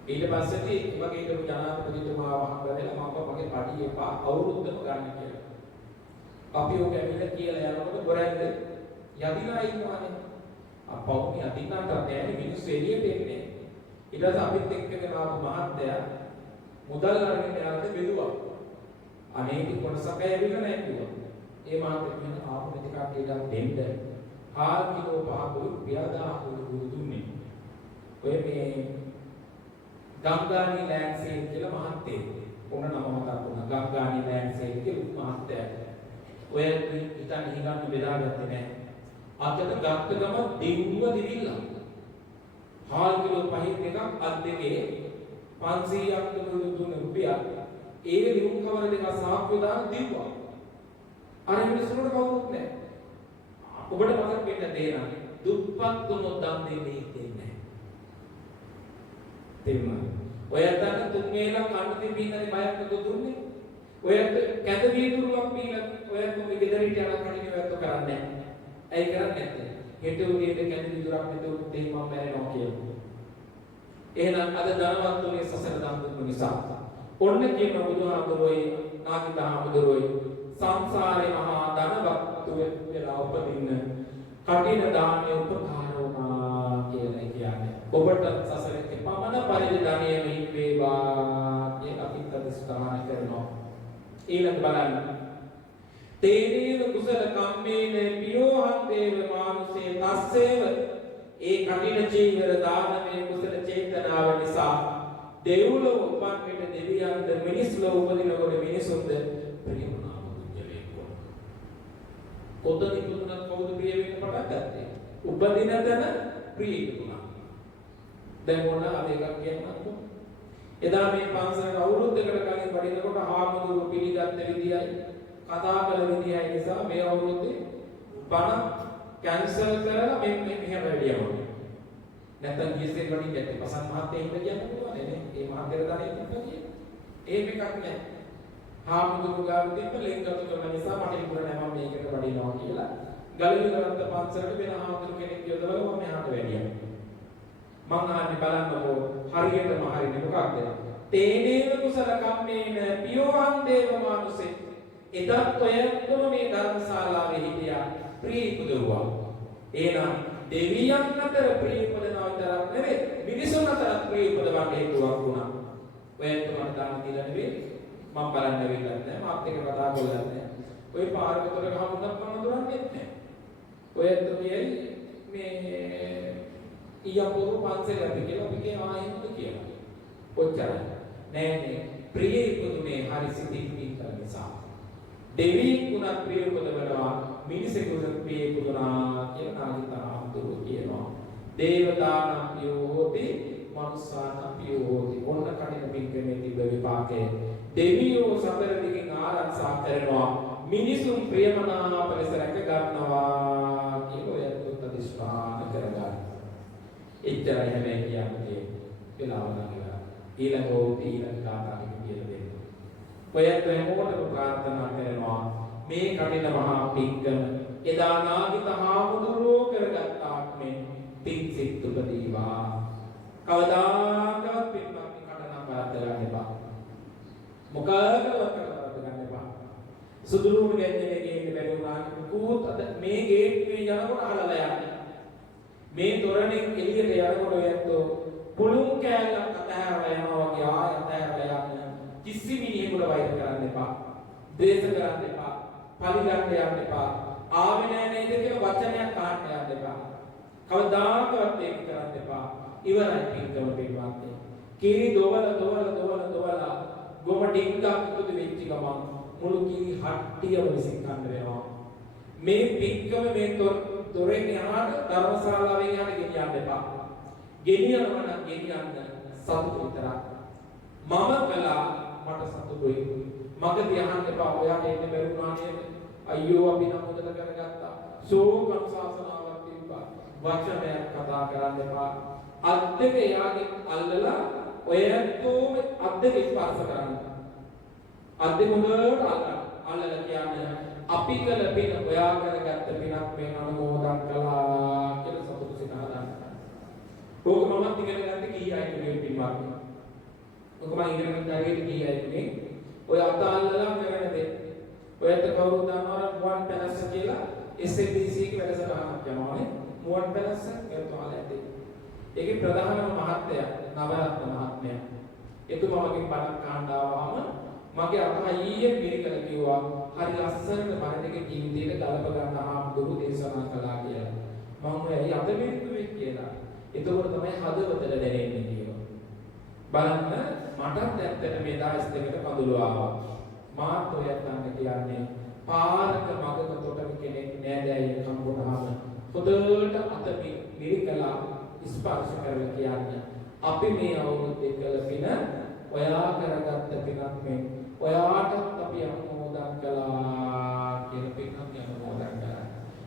ඊට පස්සේ මගේ හිටපු ජනාධිපතිතුමාව හම්බවෙලා මම මගේ පඩිය එපා අවුරුද්දම ගන්න කියලා. අපි ඔක ඇවිල්ලා කියලා යනකොට ගොරැද්ද යදිනා ඉන්නවානේ. අපවුනි අදිනාට නැහැ මිනිස්සු එළියට එන්නේ. ඊට පස්සේ අපිත් එක්කගෙන ආපු මහත්තයා මුදල් අරගෙන යාට බෙදුවා. අනේ ඉතින් කොටසක් ඇවිල්ලා නැහැ කිව්වා. ඒ මහත්තයා කියන ආපු නැති කට්ටියට දෙන්න හාල් කිලෝ 5 රුපියල් දුන්නේ. ඔය මේ ගංගානි ලෑන්ඩ් සේල් කියලා මහත්තයෙක්. ඔන්න නම මතක් වුණා. ගංගානි ලෑන්ඩ් සේල් කියලා මහත්තයා. ඔය ඉතින් හිඟන්න බෙදාගත්තේ නැහැ. අතට ගත්ත ගම දෙව්ව දිවිලා. හාල් කිලෝ 5 එකක් අත් දෙකේ 500ක් දුන්න රුපියල්. ඒ ලියුම් කවර දෙක සාක්කුව දාන දීපුවා. අර මිනිස්සුන්ට කවුරුත් නැහැ. ඔබට මතක් වෙන්න දෙනවා. දුප්පත් වුණොත් දන් දෙන්නේ නැහැ. තේරුණාද? ඔයයන් තුන් වේලක් කන්න තිබීනනේ බයක් නතු දුන්නේ. ඔයයන් කැඳ වීදුරුවක් බීලා ඔයයන් තුන්ගේ ගෙදරින් යන කණිනේ ඔයයන් කරන්නේ නැහැ. ඇයි කරන්නේ නැත්තේ? හෙට උදේට කැඳ වීදුරක් නැතුව දෙයි මම මැරෙනවා කියලා. එහෙනම් අද ධනවත්තුනේ සසර දන් දුන්නු නිසා ඔන්න කියන බුදුහාමුදුරුවෝයි නාගිතහාමුදුරුවෝයි සංසාරේ මහා ධනවත්තු වෙලා උපදින්න කටින දාන්නේ උපකාර වුණා කියලා කියන්නේ. ඔබට සසරේ පමණ පරිදි ධනිය මෙහි වේවා කියලා අපි ප්‍රතිස්ථාපන කරනවා. ඊළඟ බලන්න. තේනේව කුසල කම්මේන පියෝහං දේව මානුසේ තස්සේව ඒ කටින චීවර දානමේ කුසල චේතනාව නිසා දෙව්ලොව උපන් විට දෙවියන්ද මිනිස් ලොව උපදිනකොට මිනිසුන්ද ප්‍රිය වුණා මුදුජලේ වුණා. කොතන ඉපදුනත් කවුද ප්‍රිය වෙන්න පටන් ගත්තේ? උපදින තැන ප්‍රිය වුණා. දැන් මොන අද එකක් කියන්නම්කො. එදා මේ පන්සලට අවුරුද්දකට කලින් වඩිනකොට හාමුදුරුවෝ පිළිගත්ත විදියයි කතා කළ විදියයි නිසා මේ අවුරුද්දේ බණ කැන්සල් කරලා මෙහෙම වැඩියම. නැත්නම් ගියසේ වඩින් නැත්නම් පසන් මහත්තයා ඉන්න කියන්න පුළුවන් නේ. ඒ මහත්තයාට ධනෙ තිබ්බා කියන්නේ. එහෙම එකක් නැහැ. හාමුදුරුවෝ ගාව තිබ්බ ලෙන්ගතු කරන නිසා මට ඉක්ුණ නැහැ මම මේකට වඩිනවා කියලා. ගලවිලවන්ත පන්සලට වෙන හාමුදුරු කෙනෙක් යොදවලා මම එහාට වැඩියා. මං ආන්නේ බලන්නකෝ හරියටම හරිනේ මොකක්ද? තේනේව කුසල කම්මේන පියෝහං දේව මානුසේ. එදත් ඔයත්ම මේ ධර්මශාලාවේ හිටියා ප්‍රී පුදුරුවා. එහෙනම් දෙවියන් අතර ප්‍රී පුදනවා විතරක් නෙවෙයි මිනිසුන් අතරත් ප්‍රී පුදවන්න හේතුවක් වුණා. ඔයත් මට දාන දීලා නෙවෙයි මම බලන්න වෙන්නේ නැහැ මාත් එක්ක කතා කරලා නැහැ. ඔය පාරකට ගහමුණක් මම දොරන්නේ නැහැ. ඔයත් කියයි මේ ඊයපොරු පන්සල අපි කියලා අපි කිය ආයෙත් කියලා. ඔච්චරයි. නෑ ප්‍රිය ඉපදුනේ හරි සිතින් පිටර නිසා. දෙවියන් ගුණ ප්‍රිය උපදවනවා මිනිසෙකුට ප්‍රිය උපදවනවා කියලා නාගිතාම්තුරු කියනවා. දේවතානම් පියෝ හෝති මනුස්සානම් පියෝ හෝති. ඔන්න කණින පින්කමේ තිබ්බ විපාකය. දෙවියෝ සතර දිගින් ආරක්ෂා කරනවා. මිනිසුන් ප්‍රියමනාප ලෙස රැක ගන්නවා කියලා ඔයත් අධිෂ්ඨාන කරගන්න. එච්චරයි හැබැයි කියන්නේ වෙලාව නැහැ. ඊළඟ කාතාවක කියලා දෙන්න. ඔයත් හැමෝටම ප්‍රාර්ථනා කරනවා මේ කඩින මහා පිංකම එදා නාගිත හාමුදුරුවෝ කරගත්තාක් මේ පිං සිත් උපදීවා. කවදාකවත් පින්වත් කඩන කරත් ගන්න එපා. මොකක්වත් කරත් ගන්න එපා. සුදුරුම ගැන්නේ ගේන්න බැරි වුණා කුකුත් අද මේ ගේට්ටුවේ යනකොට අහලලා යන්නේ. මේ තොරණෙන් එළියට යනකොට ඔයත්ෝ පුළුන් කෑල්ලක් අතහැරලා යනවා වගේ ආය අතහැරලා යන්න. කිසි මිනිහෙකුට වෛර කරන්න එපා. ද්වේෂ කරන්න එපා. පරිගන්න යන්න එපා. ආවේ නැහැ නේද කියලා වචනයක් අහන්න යන්න එපා. කවදාකවත් ඒක කරන්න එපා. ඉවරයි පින්කම පිටවන්නේ. කීරි දොවල ගොම ඩිංගක් එකතු වෙච්ච ගමන් මුළු කීරි හට්ටියම විසින් ගන්න වෙනවා. මේ පින්කම මේ දොරෙන් එහාට ධර්මශාලාවෙන් එහාට ගෙනියන්න එපා. ගෙනියනවා නම් ගෙනියන්න සතුට විතරක්. මම කළා මට සතුටුයි. මගදී අහන්න එපා ඔයාට එන්න බැරි වුණා නේද? අයියෝ අපි නම් හොදට කරගත්තා. ශෝකම් ශාසනාවක් තිබ්බා. වචනයක් කතා කරන්න එපා. අත් දෙක එයාගේ අල්ලලා ඔයත්ෝම අත් දෙක ස්පර්ශ කරන්න. අත් දෙක හොඳට අල්ලලා කියන්නේ අපි කළ පින ඔයා කරගත්ත පිනක් මේ අනුමෝදන් කළා කියලා සතුටු සිත හදාගන්න. ඕක මමත් ඉගෙන ගන්න කීයයි නේ පින්වත්. ඕක මම ඉගෙන ගන්න හරියට කීයයි නේ. ඔය අතාල්ලලා කරන දේ. ඔයත් කවුරුද දන්නවද මුවන් පැලස්ස කියලා SABC එක වැඩසටහනක් යනවානේ. මුවන් පැලස්ස කියලා ඇති. ඒකේ ප්‍රධානම මහත්තයා නවරත්න මහත්මයා. එතුමාගේ බණක් අහන්න ආවම මගේ අතහ ඊයේ පිළිකල කිව්වා හරි ලස්සනට මරණක ජීවිතේට ගලප ගන්න ආම්දුරු දේශනා කළා කියලා. මම ඇයි අද මෙන්නුවේ කියලා. ඒකවල තමයි හදවතට දැනෙන්නේ කියනවා. බලන්න මටත් ඇත්තට මේ දවස් දෙකට කඳුළු ආවා. මාත් ඔයත් ගන්න කියන්නේ පාරක මගක තොටක කෙනෙක් නෑදෑයෙක් හම්බුනහම හොඳට අත මිරිකලා ස්පර්ශ කරලා කියන්නේ අපි මේ අවුරුද්දේ කළ පින ඔයා කරගත්ත පිනක් මේ ඔයාටත් අපි අනුමෝදන් කළා කියලා පිනක් අනුමෝදන් කරා.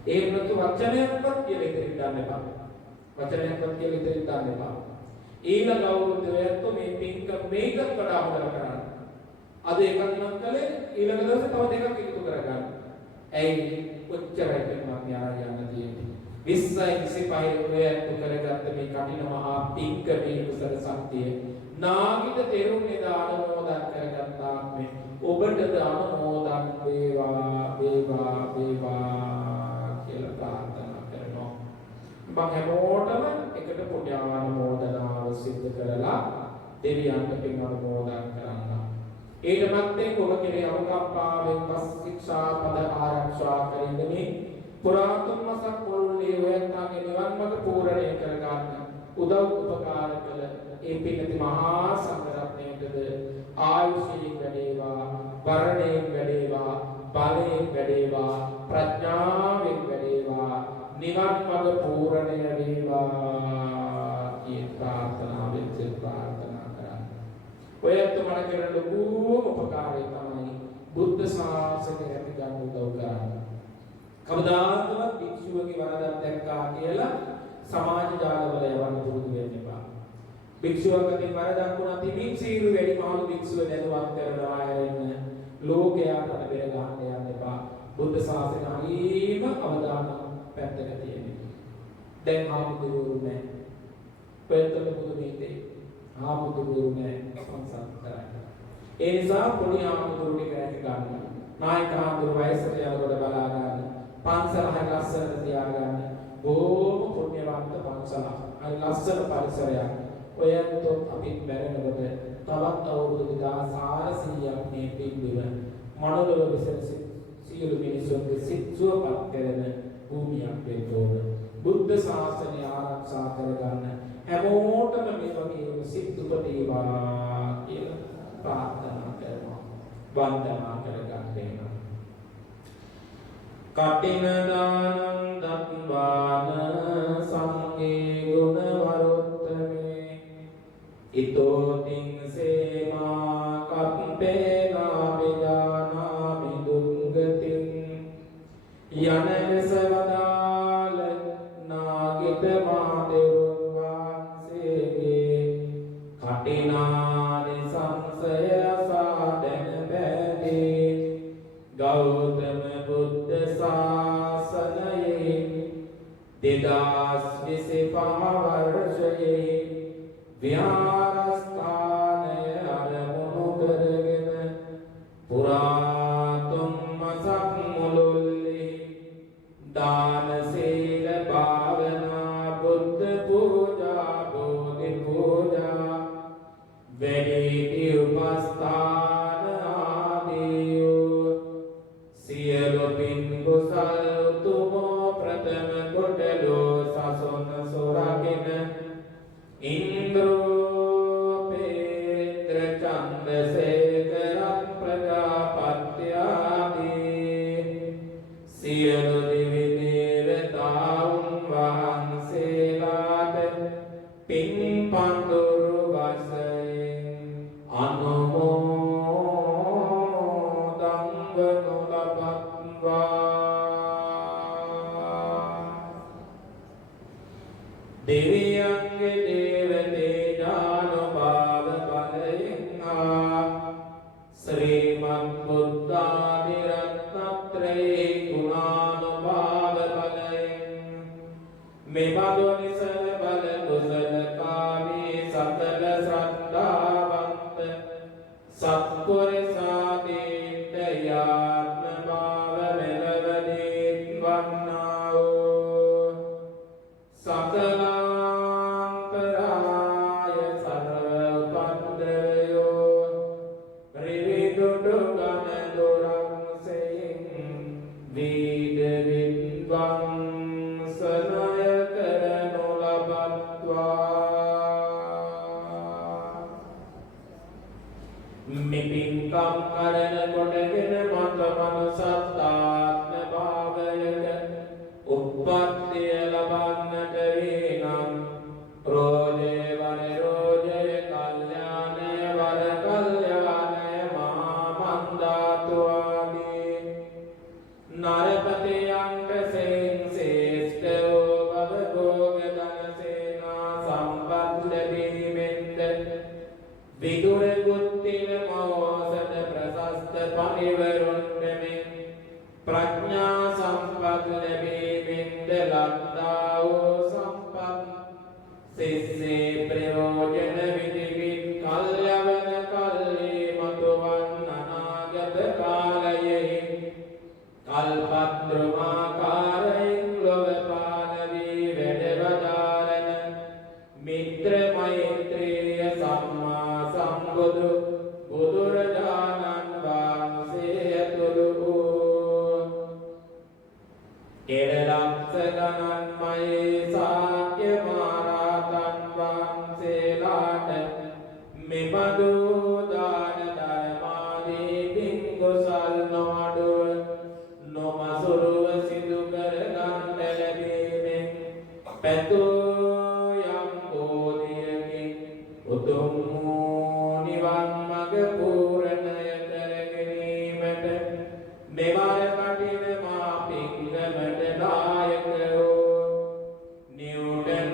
ඒ වුණත් වචනයක්වත් කියලා ඉතින් ගන්න එපා. වචනයක්වත් කියලා ඉතින් ගන්න එපා. ඊළඟ අවුරුද්දේ ඔයත් මේ පින්ක මේකත් වඩා හොඳට කරන්න. අද එකක් නම් කළේ ඊළඟ දවසේ තව දෙකක් එකතු කරගන්න. ඇයි ඔච්චරයි පින්වත් න්යාය යන්න තියෙන්නේ. 2025 ඔයත් කරගත්ත මේ කටින මහා පින්ක මේ කුසල ශක්තිය නාගිත තෙරුන්නේ දානමෝදන් කරගත්තා මේ ඔබට දානමෝදන් වේවා කියලා ප්‍රාර්ථනා කරනවා. මම හැමෝටම එකට පුණ්‍ය ආනුමෝදනාව සිදු කරලා දෙවියන්ට පින් අනුමෝදන් කරන්න. ඊටමත් එක්ක ඔබ කෙරේ අවකම්පාවෙන් පස් ශික්ෂා පද ආරක්ෂා කරින්දමේ පුරාතන මසක් පොල්ලේ ඔයන්තාගේ නිවන් මඟ පූර්ණය කරගන්න උදව් උපකාර කළ ඒ පින්ති මහා සංඝරත්නයටද ආයුෂයෙන් වැඩේවා වරණයෙන් වැඩේවා බලයෙන් වැඩේවා ප්‍රඥාවෙන් වැඩේවා නිවන් මඟ පූර්ණය වේවා කියන ප්‍රාර්ථනාවෙන් ප්‍රාර්ථනා කරා. ඔයත් මට කරන ලොකු උපකාරය තමයි බුද්ධ ශාසනය ඇති ගන්න උදව් කරන්නේ. කවදාකවත් භික්ෂුවගේ වරදක් දැක්කා කියලා සමාජ ජාලවල යවන්න පුරුදු වෙන්න එපා. භික්ෂුවක් අතින් වරදක් වුණා තිබින් සීරු වැඩි මහලු භික්ෂුව දැනුවත් කරනවා ආයෙන්න ලෝකයාට බෙර ගන්න යන්න එපා. බුද්ධ ශාසනය හරීම අවදානම් පැත්තක තියෙනවා. දැන් ආමුදුරු නැහැ. පෙත්තල බුදු මේතේ ආමුදුරු නැහැ සංසාර කරන්නේ. ඒ නිසා පොඩි ආමුදුරු ටික ඇති ගන්න. නායක ආමුදුරු වයසට යනකොට බලා ගන්න. පන්සල හරි ලස්සනට තියාගන්න. බොහොම පුණ්‍යවන්ත පන්සලක්. හරි ලස්සන පරිසරයක්. ඔයන්තොත් අපි බැරෙනකොට තවත් අවුරුදු 1400ක් මේ පිළිවෙල මනෝලව විසර සියලු මිනිසුන්ගේ සිත් සුවපත් කරන භූමියක් වෙන්න ඕන. බුද්ධ ශාසනය ආරක්ෂා කරගන්න හැමෝටම මේ වගේම සිත් උපදේවා කියලා ප්‍රාර්ථනා කරනවා. වන්දනා කරගන්න වෙනවා. කටින දානං දත්වාන සංඝේ ගුණ වරුත්තමේ ඉතෝතින් සේමා කප්පේනා විදානාමි දුංගතින් යන ලෙස වදාළ නාගිත මාදෙවුන් වහන්සේගේ කටිනානි සංසය සාදන බැදී ගෞතම බුද්ධ ශාසනයේ 2025 වර්ෂයේ විහාරස්ථානය අරමුණු කරගෙන පුරාතුන් මසක් මුළුල්ලේ දාන සීල භාවනා බුද්ධ පූජා බෝධි පූජා වෙඩි උපස්ථාන ආදී සියලු පින් කුසල් උතුමෝ ප්‍රථම කොටලෝ සසොන සොරාගෙන ඉන්ද්‍රෝපේත්‍ර චන්දසේකරත් ප්‍රජාපත්‍ය ආදී සියලු දිවි දේවතාවුන් වහන්සේලාට පින් පඳුරු වශයෙන් අනුමෝදන් වනු ලබත්වා. දෙවියන්ගේ දේවතේ ඥානභාව බලයෙන් ශ්‍රීමත් බුද්ධාදි රත්නත්‍රයේ ගුණානුභාව බලයෙන් මෙබඳු නිසල බල කුසලකාමී සකල ශ්‍රද්ධාවන්ත සත්පුරුෂාදීන්ට යාත්ම භාව මෙලවදීත් වන්නා වූ සකලාන්තරාය සර්ව උපද්‍රවයෝ රිවිදුඩු ගණ දොරක්සෙයින් වීද විද්වංසනය කරනු ලබත්වා. මිපින්කම් කරන කොටගෙන මත මනුසත්තාත්ම භාවයක උප්පත්තිය ලබන්නට වේනම් රෝජේ වර රෝජය කල්යාණය වර කල්යාණය මහා මන්දාතු ආදී නරපතියන්ට සෙන් ශ්‍රේෂ්ඨෝ ගව භෝග ධන සේනා සම්පත් ලැබීමෙන්ද විදුර ගුත්තිල මෝසද ප්‍රශස්ත පරිවරුන් මෙන් ප්‍රඥා සම්පත් ලැබීමෙන්ද ලද්දා වූ සම්පත් සිස්සේ ප්‍රයෝජන විදිවින් කල්යවන කල්ලි මතුවන් අනාගත කාලයෙහි කල්පත්‍රමාකාරයෙන් ලොව පාලවී වැඩවදාරන මිත්‍ර මෛත්‍රිය සම්මා සම්බුදු බුදුරජාණන් වහන්සේ ඇතුළු වූ එරලක්ෂ ගණන්මයේ සාක්‍ය මහරහතන් වහන්සේලාට මෙබඳු දාන ධර්මාදී පින් කුසල් නොඅඩුව නොමසුරුව සිදු කර ගන්නට ලැබීමෙන් පැතූ යම් බෝධියකින් උතුම් වූ නිවන් මඟ පූර්ණය කර ගැනීමට මෙවර කටින මා පින්කමට දායක වූ නියුටන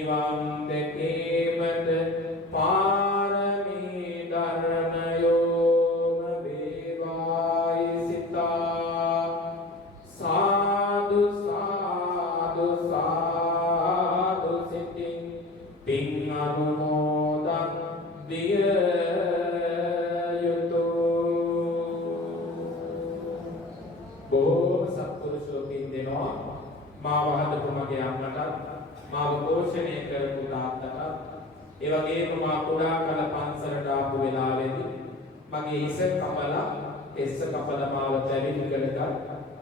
නිවන් දැකීමට පාරමී ධර්මයෝම වේවායි සිතා සාදු සාදු සාදු සිතින් පින් අනුමෝදන් විය බොහෝම සත්පුරුෂෝ පින් දෙනවා මාව හදපු මගේ අම්මට මාව පෝෂණය කරපු තාත්තට ඒ වගේම මා කුඩා කල පන්සලට ආපු වෙලාවේදී මගේ හිස කපලා එස්ස කපලා මාව පැවිදි කළගත්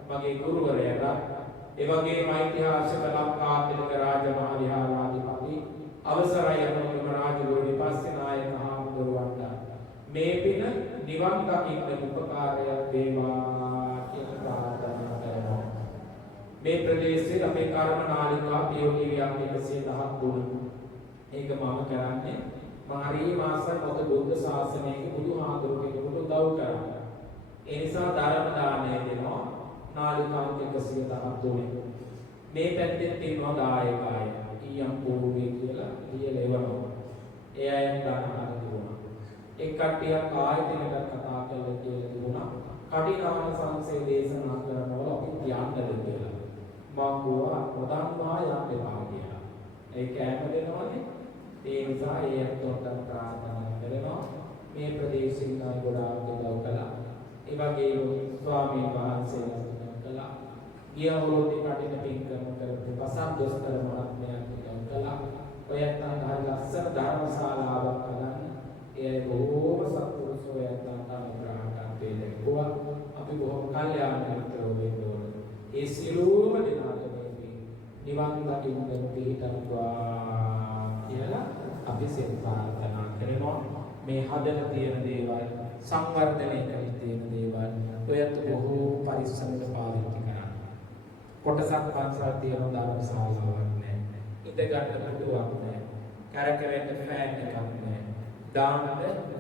මගේ ගුරුවරයාට ඒ වගේම ඓතිහාසික ලංකාතිලක රාජමහා විහාරාධිපති අවසරයි අනුගම රාජගුරු විපස්සනායක හාමුදුරුවන්ට මේ පින නිවන් දකින්න උපකාරයක් වේවා කියලා ප්‍රාර්ථනා කරනවා. මේ ප්‍රදේශයේ අපේ කර්ම නාලිකා පියෝගිරියක් 110ක් දුණු. ඒක මම කරන්නේ මාරී මාස මොකද බුද්ධ ශාසනයේ බුදුහාඳුරු කෙනෙකුට උදව් කරා. ඒ නිසා ධර්ම දානය දෙනවා නාලිකා 110ක් දුණු. මේ පැත්තේ තියෙනවා දායකය. ඊයම් පොරේ කියලා ලියලෙවනවා. ඒ අයන් දාන දුන්නා. එක් කට්ටියක් ආයතනකට කතා කරලා කියලා දුන්නා. කටිනාම සංසේ දේශනා කරනවා අපි යන්නද කියලා. මම ගෝවා ප්‍රධානමා යන්න එපා කියලා. ඒ කෑම දෙනවනේ. ඒ නිසා ඒ අතට ප්‍රාර්ථනා කරනවා. මේ ප්‍රදේශින් ගොඩාක් උදව් කළා. ඒ වගේම ස්වාමීන් වහන්සේලා කළා. ගිය අවුරුද්දේ කටින පින්කම කරපු පසක් දොස්තර මහත්මයා උදව් කළා. ඔයත් අහලා ලස්සන ධර්මශාලාවක් කරන්න. ඒ බොහෝම සත්පුරුෂෝ යන්තම් අනුග්‍රහකට දෙලෙව්වා. අපි බොහොම කල්යාණ මිත්‍රයෝ වෙන්න ඕනේ. ඒ සියලුම දෙනාට මේ නිවන් දකින්න පිහිටවුවා කියලා අපි සෙත් ප්‍රාර්ථනා කරනවා. මේ හදලා තියෙන දේවල් සංවර්ධනය කරලා තියෙන දේවල් ඔයත් බොහෝ පරිස්සමෙන් පාවිච්චි කරන්න. කොටසක් පන්සල් තියෙන ධර්මශාලාවක් නැහැ. ඉඳ ගන්න පුටුවක් නැහැ. කරකැවෙන්න ෆෑන් එකක් නැහැ. දාන්න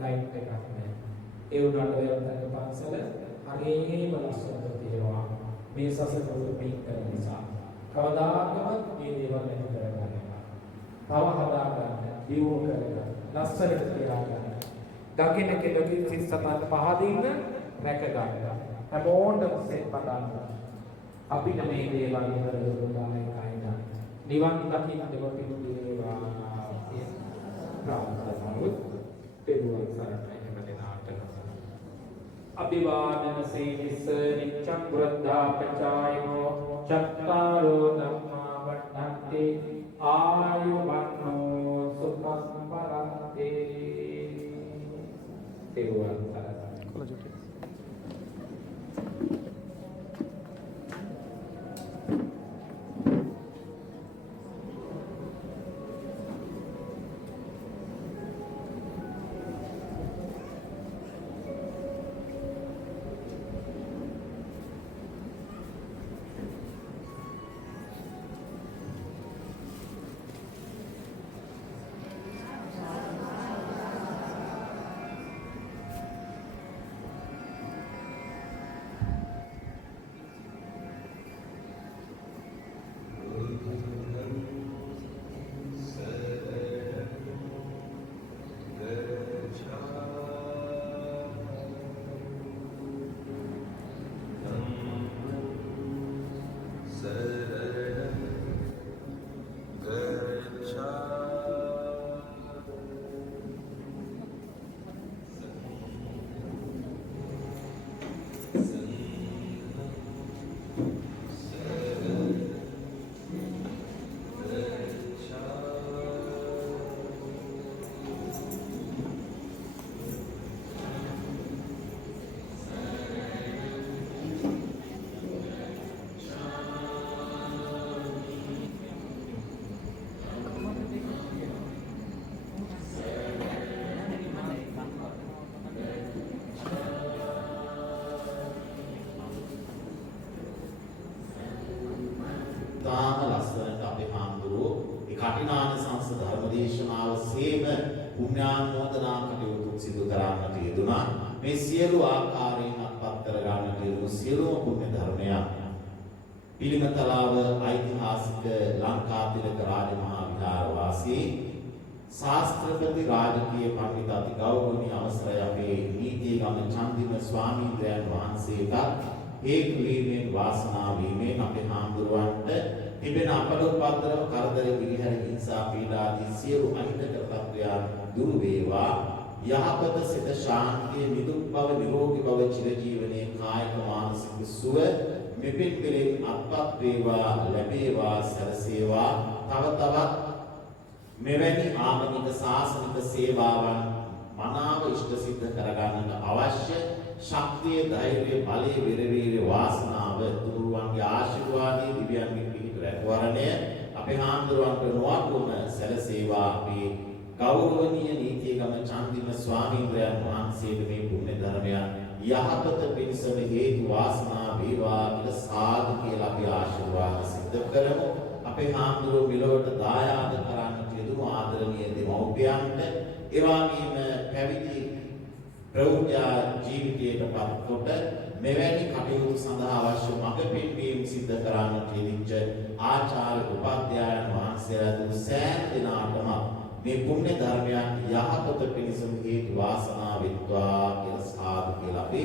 ලයිට් එකක් නැහැ. ඒ උනට ඔයත් පන්සල හරියම ලස්සනට තියෙනවා. මේ සසර මේක කරන නිසා කවදාකවත් මේ දේවල් නැති කරගන්න. තව හදා ගන්න, දියුණු කරගන්න, ලස්සනට තියාගන්න. දකින්න කෙනෙකුගේ සිස්සතන පහදින්න රැක ගන්න. හැමෝටම සෙත් පදන්න. අපිට මේ දේවල් කරගන්න කයින. නිවන් දකින්න දෙවපින් දේවා. ප්‍රාර්ථනාව පෙරුවන් සරණයි හැමදෙනාට. අභිවාදන සීලිස නිච්ඡං වෘද්ධා පචායෝ චත්තාරෝ ධම්මා වඩ්ඩන්ති ආයුවන්නෝ සුඛං පරන්ති. පෙරුවන් සරණයි. කටිනානිසංස ධර්මදේශනාව සේම පුණ්‍යානුමෝදනා කටයුතු සිදු කරන්නට යෙදුණා. මේ සියලු ආකාරයෙන් අත්පත් කර ගන්නට යෙදුණු සියලුම පුණ්‍ය ධර්මයන් පිළිමතලාව ඓතිහාසික ලංකාතිලක රාජමහා විහාර වාසී පස්සේ ශාස්ත්‍රපති රාජකීය පඬිත අති ගෞරවනීය අවසරය අපේ නීතිගම චන්දිම ස්වාමීන්ද්‍රයන් වහන්සේට හේතු වීමෙන් වාසනාව වීමෙන් අපේ හාමුදුරුවන්ට තිබෙන අපල උපද්‍රව කරදර විහිහැර හිංසා පීඩා ආදී සියලු අහිතකර තත්ත්වයන් දුරු වේවා යහපත සිත ශාන්තිය නිදුක් බව නිරෝගී බව චිරජීවනයේ කායික මානසික සුව මෙපින් පෙරෙන් අත්පත් වේවා ලැබේවා සැලසේවා තව තවත් මෙවැනි ආගමික ශාසනික සේවාවන් මනාව ඉෂ්ට සිද්ධ කරගන්නට අවශ්‍ය ශක්තිය ධෛර්යය බලය විරවීර්ය වාසනාව තුරුවන්ගේ ආශිර්වාදයේ දිව්‍යන්ගේ පිහිට රැකවරණය අපේ හාමුදුරුවන්ට නොඅඩුවම සැලසේවා අපේ ගෞරවනීය නීතිගම චන්දිම ස්වාමීන්ද්‍රයන් වහන්සේට මේ පුණ්‍ය ධර්මයන් යහපත පිණිසම හේතු වාසනා වේවා කියලා සාදු කියලා අපි ආශිර්වාද සිද්ධ කරමු අපේ හාමුදුරුවෝ විලවට දායාද කරන්නට යෙදුණු ආදරණීය දෙමව්පියන්ට ඒ වගේම පැවිදි ප්‍රෞಢ ජීවිතයට පත්කොට මෙවැනි කටයුතු සඳහා අවශ්‍ය මඟ පෙන්වීම සිද්ධ කරන්නට යෙදිච්ච ආචාර්ය උපාධ්‍යායන් වහන්සේලා දුන් සෑම දිනාටම මේ පුණ්‍ය ධර්මයන් යහපත පිණිසම හේතු වාසනා වෙත්වා කියලා සාදු කියලා අපි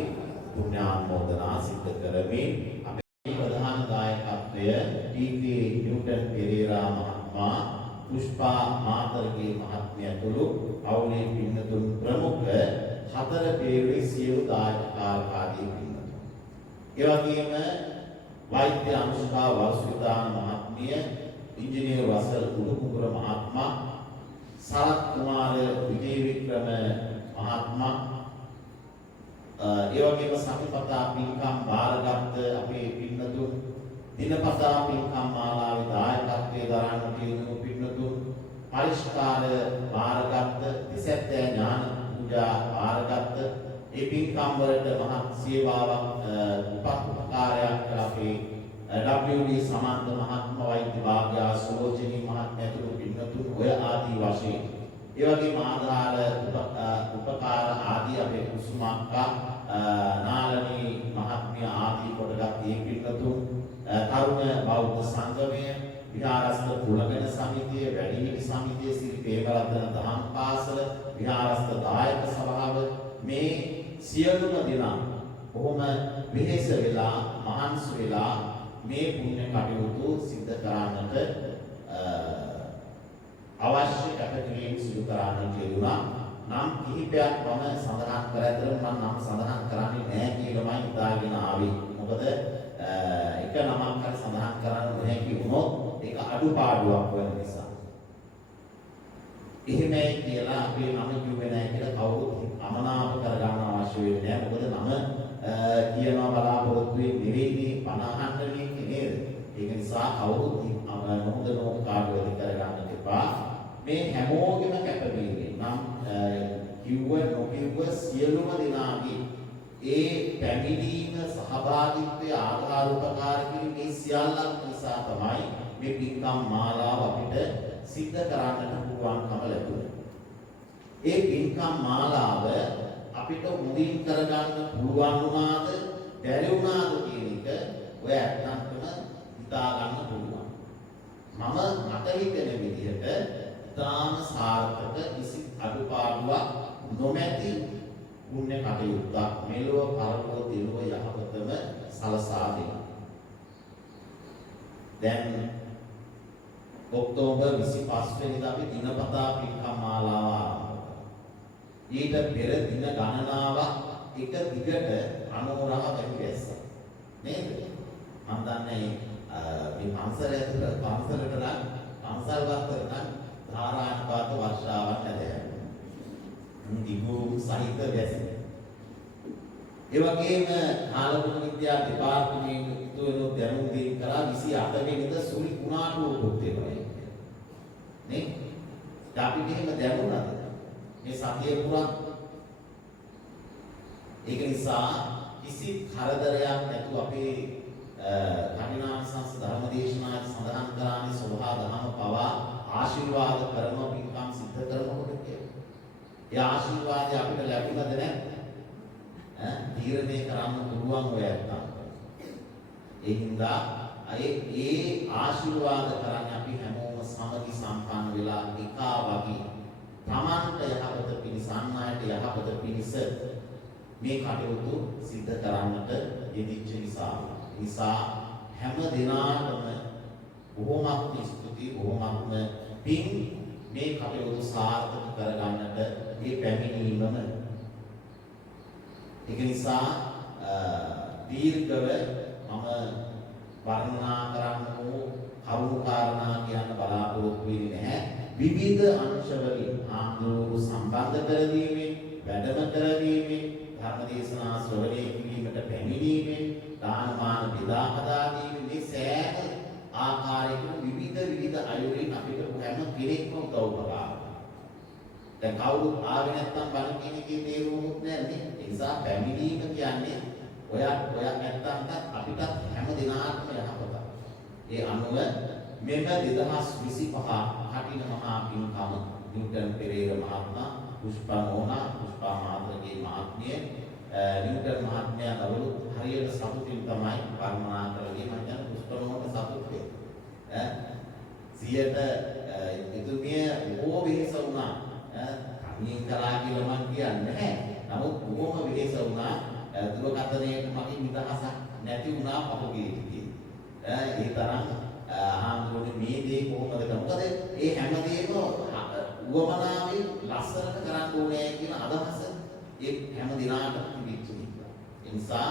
පුණ්‍යානුමෝදනා සිද්ධ කරමින් අපේ ප්‍රධාන දායකත්වය ටී.ටී. නිව්ටන් පෙරේරා මහත්මයා පුෂ්පා මාතරගේ මහත්මිය ඇතුළු අවුලේ පින්නතුන් ප්‍රමුඛ හතර පෙරේ සියලු දායකකාරකාදී පින්නතුන්. ඒ වගේම වෛද්‍ය අනුෂ්කා වර්ෂිතාන මහත්මිය, ඉංජිනේර වසල් උඩුකුඹුර මහත්මයා, සරත් කුමාර විජේවික්‍රම මහත්මයා, ඒ වගේම සතිපතා පින්කම් බාරගත් අපේ පින්නතුන්, දිනපතා පින්කම් මාලාවේ දායකත්වයේ දරන්නට යෙදුණු පින්නතුන්, පරිස්කාර බාරගත් දිසැත්තෑ ඥාන පූජා බාරගත් ඒ පින්කම් වලට මහත් සේවාවක් උපකාරයක් කළ අපේ WD සමන්ත මහත්ම වෛද්‍ය භාග්‍යා සෝජනී මහත්මිය ඇතුළු පින්නතුන් ඔය ආදී වශයෙන් ඒ වගේම ආධාර උපකාර ආදී අපේ කුසුමක්කා නාලනී මහත්මිය ආදී කොටගත් මේ පින්නතුන් තරුණ බෞද්ධ සංගමය විහාරස්ථ කුලගණ සමිතිය වැඩිහිටි සමිතිය සිරි ප්‍රේමරත්න දහම් පාසල විහාරස්ථ දායක සභාව මේ සියලුම දෙනා බොහොම වෙහෙස වෙලා මහන්සි වෙලා මේ පුණ්‍ය කටයුතු සිද්ධ කරන්නට අවශ්‍ය කටයුතු සිදු කරන්නට යෙදුණා. නම් කිහිපයක් මම සඳහන් කර ඇතර මම නම් සඳහන් කරන්නේ නැහැ කියලාමයි හිතාගෙන ආවේ. මොකද එක නමක් හරි සඳහන් කරන්න නැහැ වුණොත් ඒක අඩුපාඩුවක් වෙන නිසා. එහෙමයි කියලා අපි නම කිව්වේ නැහැ කියලා කවුරුත් අමනාප කරගන්න අවශ්‍ය වෙන්නේ නැහැ. මොකද නම කියනවා බලාපොරොත්තු වෙන්නේ 50ක් නේද? ඒක නිසා කවුරුත් නොහොඳ කාර්යවල කරගන්න එපා. මේ හැමෝගෙම කැපවීම නම් කිව්ව නොකිව්ව සියලුම දෙනාගේ ඒ පැමිණීම සහභාගීත්වයේ ආධාර උපකාර කිරීම මේ සියල්ලක් නිසා තමයි මේ පින්කම් මාලාව අපිට සිද්ධ කරන්නට පුළුවන්කම ලැබුණේ. ඒ පින්කම් මාලාව අපිට මුදින් කරගන්න පුළුවන් වුණාද බැරි වුණාද කියන එක ඔය ඇත්තටම හිතා ගන්න පුළුවන්. මම මට හිතෙන විදිහට තාම සාර්ථක කිසි අඩුපාඩුවක් නොමැති පුණ්‍ය කටයුත්තක් මෙලොව පරලොව දිනුව යහපතම සලසා දෙනවා. දැන් ඔක්තෝබර් 25 වෙනිදා අපි දිනපතා පින්කම් මාලාව ආරම්භ කළා. ඊට පෙර දින ගණනාවක් එක දිගට අනුරහ වැඩි වැස්සා. නේද? මම දන්නේ මේ පන්සලට නම් පන්සල් වත්තට නම් ධාරානුපාත වර්ෂාවක් නැදැයි. දිගුම් සහිත වැස්ස. ඒ වගේම කාලගුණ විද්‍යා දෙපාර්තමේන්තුවේ දැනුම් දීම් කරා 28 වෙනිදා සුළි කුණාටුවකුත් වෙනවා. නේ? අපිට එහෙම දැනුණාද? මේ සතිය පුරා ඒක නිසා කිසි කරදරයක් නැතුව අපේ කඨිනාංශ ධර්මදේශනාදී සඳහන් කරන්නේ සෝභා දහම පවා ආශිර්වාද කරන පින්කම් සිද්ධ කරනකොට කියලා. ඒ ආශිර්වාදය අපිට ලැබුණද නැද්ද? තීරණය කරන්න පුළුවන් ඔය නැත්තම්. ඒ හින්දා ඒ ආශිර්වාද කරන්නේ අපි හැමෝම සමගි සම්පන්න වෙලා එකා වගේ තමන්ට යහපත පිණිස අන්‍යයට යහපත පිණිස මේ කටයුතු සිද්ධ කරන්නට යෙදිච්ච නිසා හැම දිනාටම බොහොමත්ම ස්තුතියි බොහොමත්ම පින් මේ කටයුතු සාර්ථක කරගන්නට මේ පැමිණීමම ඒක නිසා දීර්ඝව මම වර්ණනා කරන්න ඕ කරුණු කාරණා කියන්න බලාපොරොත්තු වෙන්නේ නැහැ. විවිධ අංශවලින් ආන්දෝලන සම්බන්ධ කරදීමේ වැඩම කරදීමේ ධර්ම දේශනා ශ්‍රවණය කිරීමට පැමිණීමේ දානමාන බෙදා හදා දීමේ මේ සෑම ආකාරයකින් විවිධ අයුරින් අපිට හැම කෙනෙක්ම උදව් කරා. දැන් කවුරුත් ආවේ නැත්තම් බණ කියන එකේ තේරුමක් නැහැ නේ. ඒ නිසා පැමිණීම කියන්නේ ඔයා නැත්තම්ට අපිට හැම දිනාටම යහපත. ඒ අනුව මෙම 2025 කටින මහා පින්කම නිව්ටන් පෙරේර මහත්මයා පුෂ්පා නෝනා පුෂ්පා මාත්‍රගේ මහත්මිය නිව්ටන් මහත්මයා දවලු හරියට සතුටින් තමයි වර්ණනා කරගෙන මම කියන පුෂ්පා නෝනට සතුට වේ. සියයට එතුමිය බොහෝ වෙහෙස වුණා. කණින් කරා කියලා මම කියන්නේ නැහැ. නමුත් බොහොම වෙහෙස වුණා. දුරකථනයේ මගේ නිදහසක් නැති වුණා පහුගිය ටිකේ. ඒ තරම් ආන්දෝලනේ මේ දේ කොහොමද කරන්නේ? මොකද ඒ හැමදේම උවමනාවෙන් ලස්සනට කරන්න ඕනේ කියන අදහස ඒ හැම දිනාටම තිබිච්ච නිසා. ඒ නිසා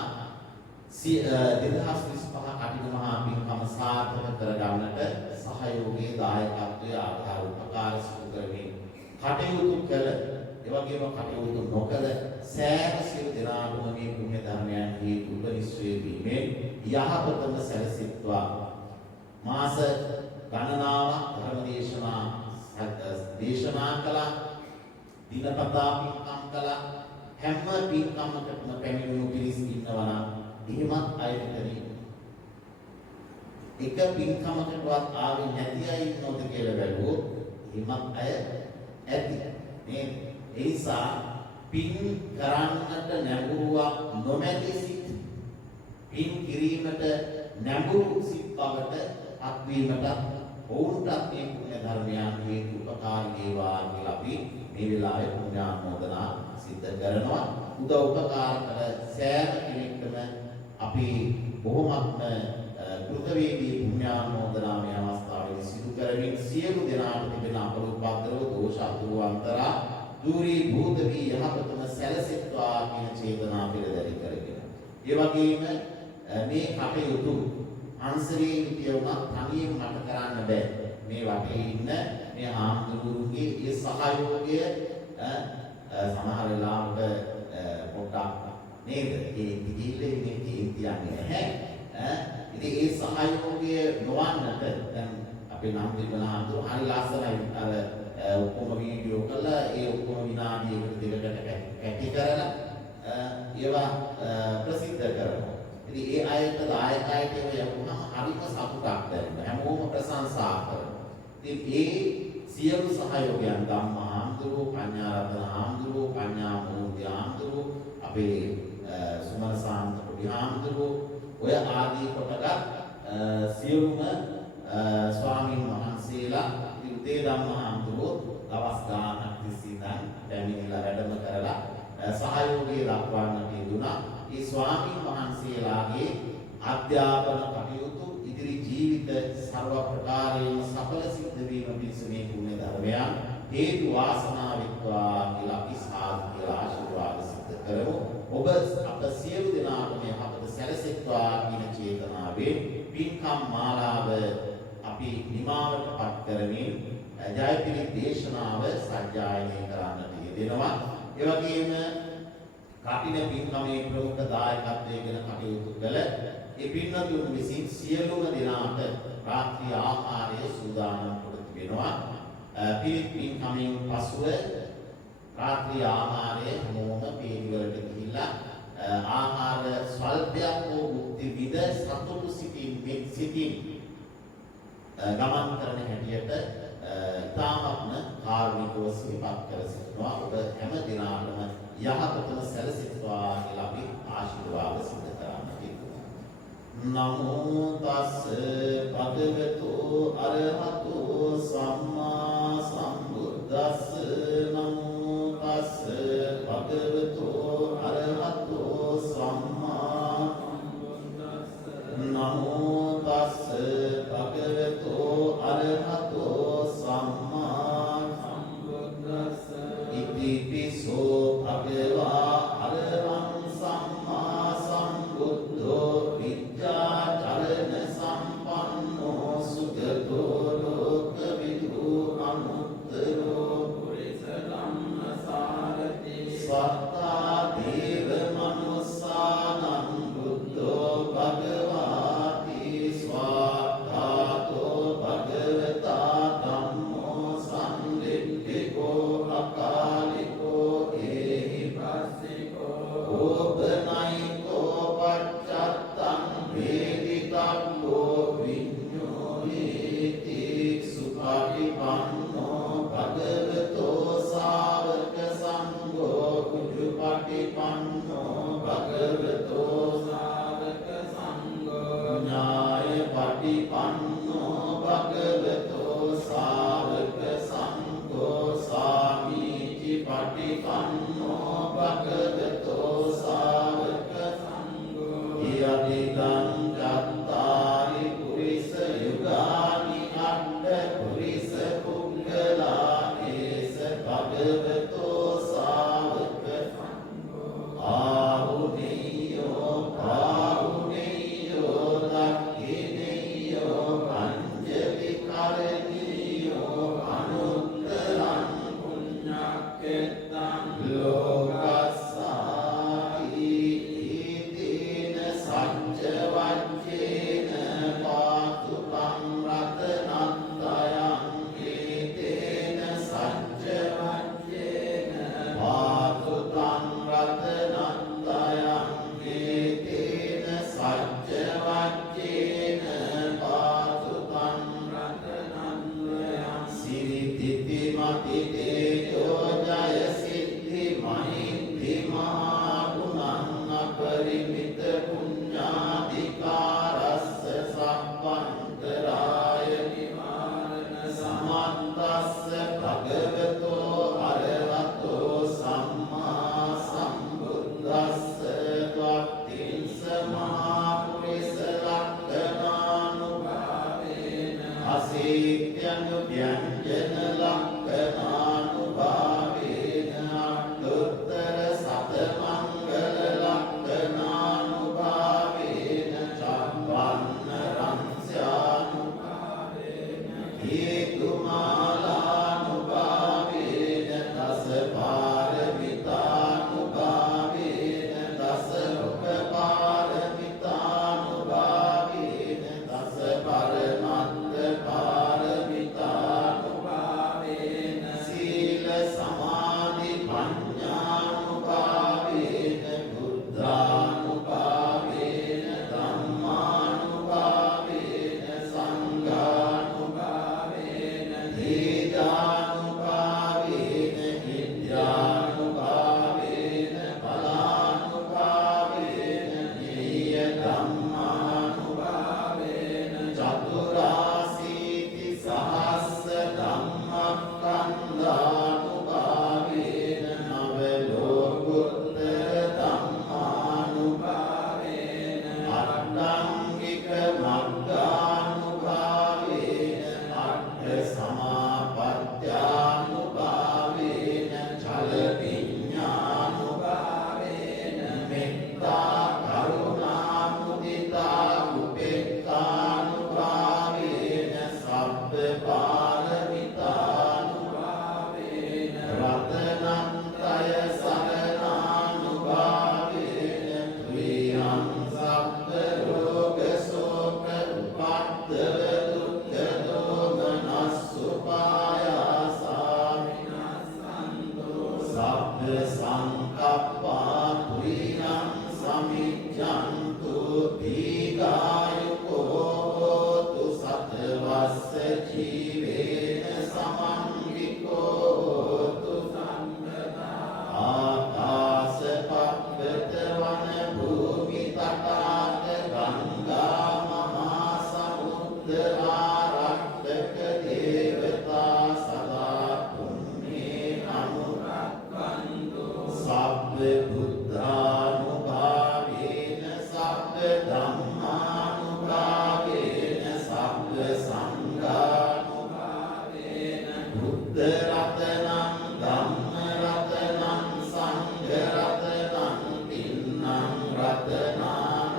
2025 කටින මහා පින්කම සාර්ථක කරගන්නට සහයෝගයේ දායකත්වයේ ආධාර උපකාර සිදු කරමින් කටයුතු කළ ඒ වගේම කටයුතු නොකළ සෑම සියලු දෙනාටම මේ පුණ්‍ය ධර්මයන් හේතු උපනිශ්‍රේ වීමෙන් යහපතම සැලසෙත්වා මාස ගණනාවක් ධර්ම දේශනා කළා දිනපතා පින්කම් කළා හැම පින්කමකටම පැමිණුණු පිරිස ඉන්නවා නම් එහෙමත් අයතනේ එක පින්කමකටවත් ආවේ නැති අය ඉන්නවද කියලා බැලුවොත් එහෙමත් අය ඇති මේ ඒ නිසා පින් කරන්නට නැඹුරුවක් නොමැති සිත් පින් කිරීමට නැඹුරු සිත් බවට අත්වීමට ඔවුන්ටත් මේ පුණ්‍ය ධර්මයන් හේතු උපකාරී වේවා කියලා අපි මේ වෙලාවේ පුණ්‍යානුමෝදනා සිද්ධ කරනවා. උදව් උපකාර කළ සෑම කෙනෙක්ටම අපි බොහොමත්ම කෘතවේදී පුණ්‍යානුමෝදනා මේ අවස්ථාවේදී සිදු කරමින් සියලු දෙනාට තිබෙන අපරුපද්‍රව දෝෂ අතුරුවන්තරා දුරී භූත වී යහපතම සැලසෙත්වා කියන චේතනා පෙරදරි කරගෙන. ඒ වගේම මේ කටයුතු අන්සරේ හිටියුණත් තනියෙන් මට කරන්න බෑ. මේ වටේ ඉන්න මේ ආම්දුරුගේ ඒ සහයෝගය සමහර වෙලාවට පොඩ්ඩක් නේද? ඒ දිගිල්ලේ මේ කියන්නේ නැහැ. ඉතින් ඒ සහයෝගය නොවන්නට දැන් අපේ නම් තිබුණ ආම්දුරු හරි ලස්සනයි අර ඔක්කොම වීඩියෝ කළා ඒ ඔක්කොම විනාඩියකට දෙකකට කැටි කරලා ඒවා ප්‍රසිද්ධ කරනවා. ඉතින් ඒ අයට දායකයට යවුනම හරිම සතුටක් දැනෙනවා. හැමෝම ප්‍රශංසා කරනවා. ඉතින් ඒ සියලු සහයෝගයන් ධම්මා ආම්දුරු, පඤ්ඤාරතන ආම්දුරු, පඤ්ඤා මූර්ති ආම්දුරු, අපේ සුමන සාන්ත පොඩි ආම්දුරු ඔය ආදී කොටගත් සියලුම ස්වාමීන් වහන්සේලා උදේ ධම්මා ආම්දුරු දවස් ගානක් තිස්සේ පැමිණිලා වැඩම කරලා සහයෝගය දක්වන්නට යෙදුණා. ඒ ස්වාමීන් වහන්සේලාගේ අධ්‍යාපන කටයුතු ඉදිරි ජීවිත සර්ව ප්‍රකාරයෙන්ම සඵල සිද්ධ වීම පිණිස මේ පුණ්‍ය ධර්මයන් හේතු වාසනා වෙත්වා කියලා අපි සාදු කියලා ආශිර්වාද සිද්ධ කරමු. ඔබ අප සියලු දෙනාටම යහපත සැලසෙත්වා කියන චේතනාවෙන් පින්කම් මාලාව අපි නිමාවටපත් කරමින් ජයපිරි දේශනාව සජ්ජායනය කරන්නට යෙදෙනවා. ඒ වගේම කටින පින්කමේ ප්‍රමුඛ දායකත්වයෙන් කටයුතු කළ ඒ පින්වතුන් විසින් සියලුම දෙනාට රාත්‍රී ආහාරය සූදානම් කොට තිබෙනවා. පිරිත් පින්කමෙන් පසුව රාත්‍රී ආහාරය හැමෝම පිළිවෙලට ගිහිල්ලා ආහාර ස්වල්පයක් හෝ භුක්ති විඳ සතුටු සිටින් ගමන් කරන හැටියට ඉතාමත්ම කාරුණිකව සිහිපත් කර සිටිනවා. ඔබ හැම දිනාටම යහපතම සැලසෙත්වා කියලා අපි ආශිර්වාද සිදු කරන්නට යෙදුණා. නමෝ තස් භගවතු අරහතෝ සම්මා සම්බුද්දස්ස නමෝ තස්ස භගවතෝ අරහතෝ සම්මා නමෝ තස්ස භගවතෝ අරහතෝ සම්මා සම්බුද්දස්ස ඉතිපිසෝ භගවා අරහං සම්මා සම්බුද්ධෝ විද්‍යාචරණ සම්පන්නෝ සුගතෝ ලෝකවිදු අනුත්තරෝ පුරිස ධම්මසාරති සත්තා දේව මනුස්සානං බුද්ධෝ භගවාති ස්වාක්ඛාතෝ භගවතා ධම්මෝ සම්දිට්ඨිකෝ අකාලිකෝ ඒහි පස්සිකෝ ඕපනයිකෝ පච්චත්තං වේදිතබ්බෝ විඤ්ඤෝහේති සුඛාටිපන්නෝ භගවතෝ ශාවක සංඝෝ උජුපටිපන්නෝ භගවතෝ ශාවක සංඝෝ ඥායපටිපන්නෝ භගවතෝ ශාවක සංඝෝ සාමීචි පටිපන්නෝ භගවතෝ ශාවක සංඝෝ යදිදං චත්තාරි පුරිස යුගානි අට්ඨ පුරිස පුද්ගලා ඒස භගවතෝ ශාවක සංඝෝ ආහුනේයෝ පාහුනේයෝ දක්ඛිනේයෝ අංජලි කරණීයෝ අනුත්තරං පුඤ්ඤක්ඛෙත්තං ලෝකස්සාති ඊතේන සච්ච වච්චේන පාතුකං රතනත්තයං ඊතේන සච්ච වච්චේන පාතුකං රතනත්තයං ඊතේන සච්ච වච්චේන පාතුකං රතනත්තයං සිරිතිති මති තේජෝ ජය සිද්ධි මහින්දි මහා ගුණං අපරිමිත පුඤ්ඤාධිකාරස්ස සම්පන්තරාය නිවාරණ සමන්තස්ස භගවතෝ අරහතෝ සම්මා සම්බුද්දස්ස ත්වත්තිංස මහා පුරිස ලක්ඛනානුභාවේන අසීත්‍යනු ව්‍යංජන ලක්ඛනානුභාවේන අට්ඨුත්තර සතමංගල ලක්ඛනානුභාවේන චම්පන්න රංස්‍යානුභාවේන හේතුමාලානුභාවේන බුද්ධ රතනං ධම්ම රතනං සංඝ රතනං තින්නං රතනානං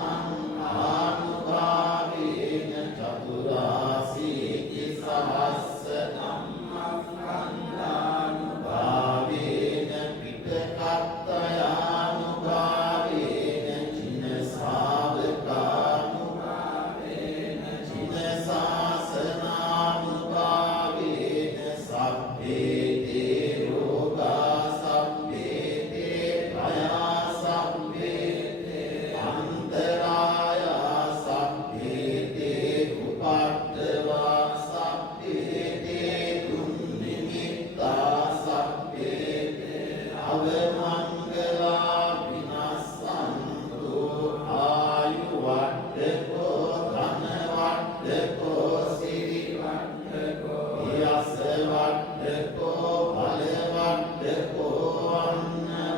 ආනුභාවේන චතුරාසීති සහස්ස ධම්මස්කන්ධානුභාවේන පිටකත්තයානුභාවේන චින ශාවකානුභාවේන චින ශාසනානුභාවේන සබ්බේ තේ රෝගා සබ්බේ තේ භයා සබ්බේ තේ අන්තරායා සබ්බේ තේ උපට්ඨවා සබ්බේ තේ දුන්නිමිත්තා සබ්බේ තේ අවමංගලා විනස්සන්තු ආයු වඩ්ඩකෝ ධන වඩ්ඩකෝ සිරි වඩ්ඩකෝ යස වඩ්ඩකෝ බල වඩ්ඩකෝ අන්න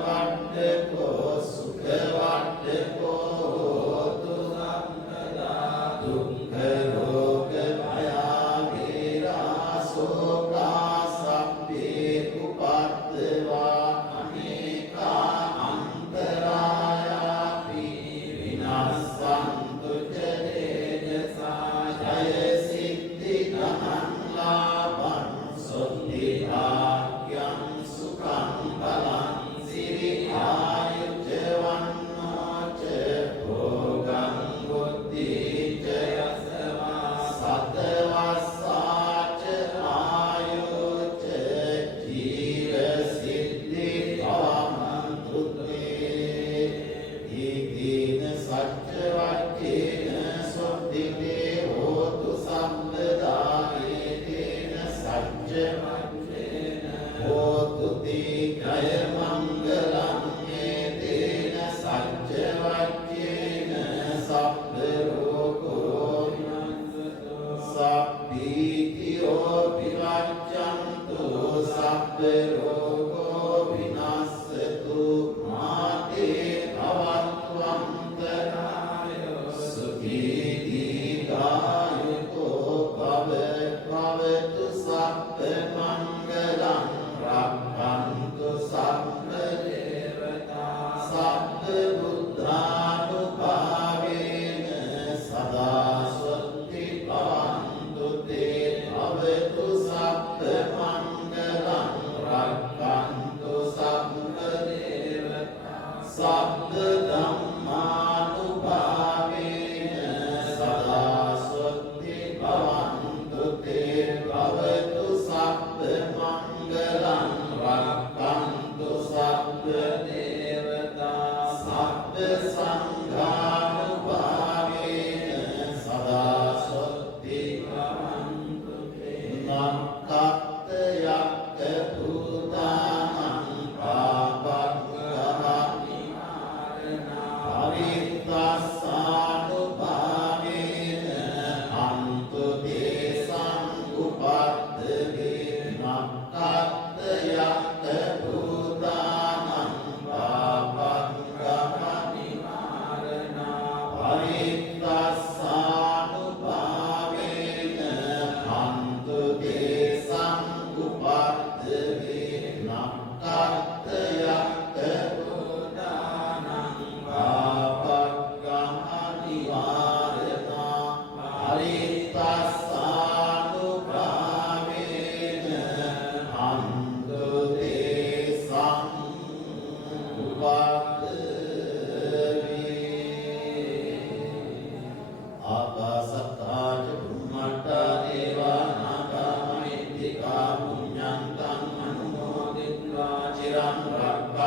වඩ්ඩකෝ සුඛ වඩ්ඩකෝ හෝතු සම්පදා දුක්ඛ රෝග භය වේරා සෝකා සබ්බේ උපද්දවා අනේකා අන්තරායාපි විනස්සන්තු ච තේජසා ජය සිද්ධි ගණං ලාභං සොත්ති භාග්‍යං සුඛං බලං සිරි ආයුච්ච වන්නෝ ච භෝගං බුද්ධි ච යසවා සතවස්සා ච ආයුච්ච ජීව සිද්ධි භවන්තුතේ ඊදීන සච්ච වච්චේන සොත්තිතේ හෝතු සම්පදා ඒතේන සච්ච වච්චේන හෝතු තේ ජය මංගලං ඒතේන සච්ච වච්චේන සබ්බ රෝගෝ විනස්සතෝ සබ්බීතියෝ විවච්ඡන්තු සබ්බ රෝගෝ විනස්සතු මාතේ භවත්වන්තරායෝ සුඛී දීඝායුකෝ භව භවතු සබ්බ මංගලං රක්ඛන්තු සබ්බ දේවතා සබ්බ බුද්ධානුභාවේන සදා සොත්ති භවන්තු තේ භවතු සබ්බ මංගලං රක්ඛන්තු සබ්බ දේවතා සබ්බ ධම්මානුභාවේන සදා සොත්ති භවන්තු තේ භවතු සබ්බ මංගලං රක්ඛන්තු සබ්බ දේවතා සබ්බ සංඝානුභාවේන සදා සොත්ති භවන්තු තේ නක්ඛත් යක්ඛ භූතානං පාපක්ඛහති පරිත්තස්සානුභාවේන අන්තු දේසං උපද්දවේ නක්ඛත් යක්ඛ භූතානං පාපක්ඛහති පරිත්තස්සානුභාවේන අන්තු දේසං උපද්දවේ නක්ඛත් යක්ඛ භූතානං පාපක්ඛහති වාරණා පරිත්තස්සානුභාවේන අන්තු දේසං උපද්දවේ ආකාසත්තා ච බුම්මට්ටා දේවා නාග මහිද්దికා පුඤ්ඤන්තං අනුමෝදිत्वा චිරං රක්ඛන්තු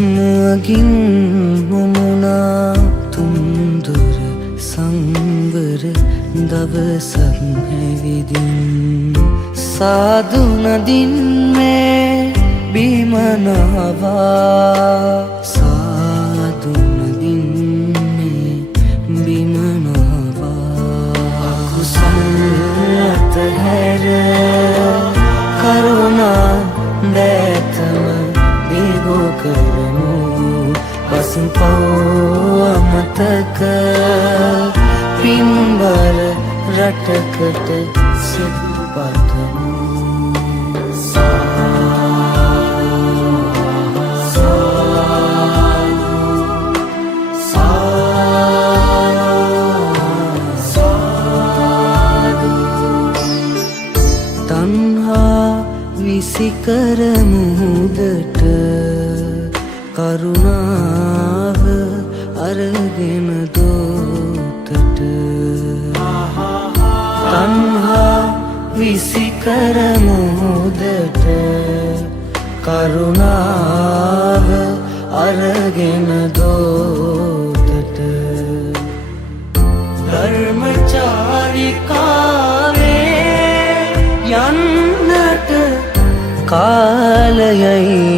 මුවගින් මුමුණා තුන්දොර සංවර දවසක් හැවිදින් සාදු නදින් මේ බිමනාවා සාදු නදින් මේ බිමනාවා අකුසල් අතහැර කරුණා දැතම බිගෝ කරමු පසුන් පව් අමතක පින්බර රටකට සිත් පතමු තණ්හා විසිකර මුහුදට කරුණාව අරගෙන දෝතට තණ්හා විසිකර මුහුදට කරුණාව අරගෙන දෝතට ධර්මචාරිකාවේ යන්නට කාලයයි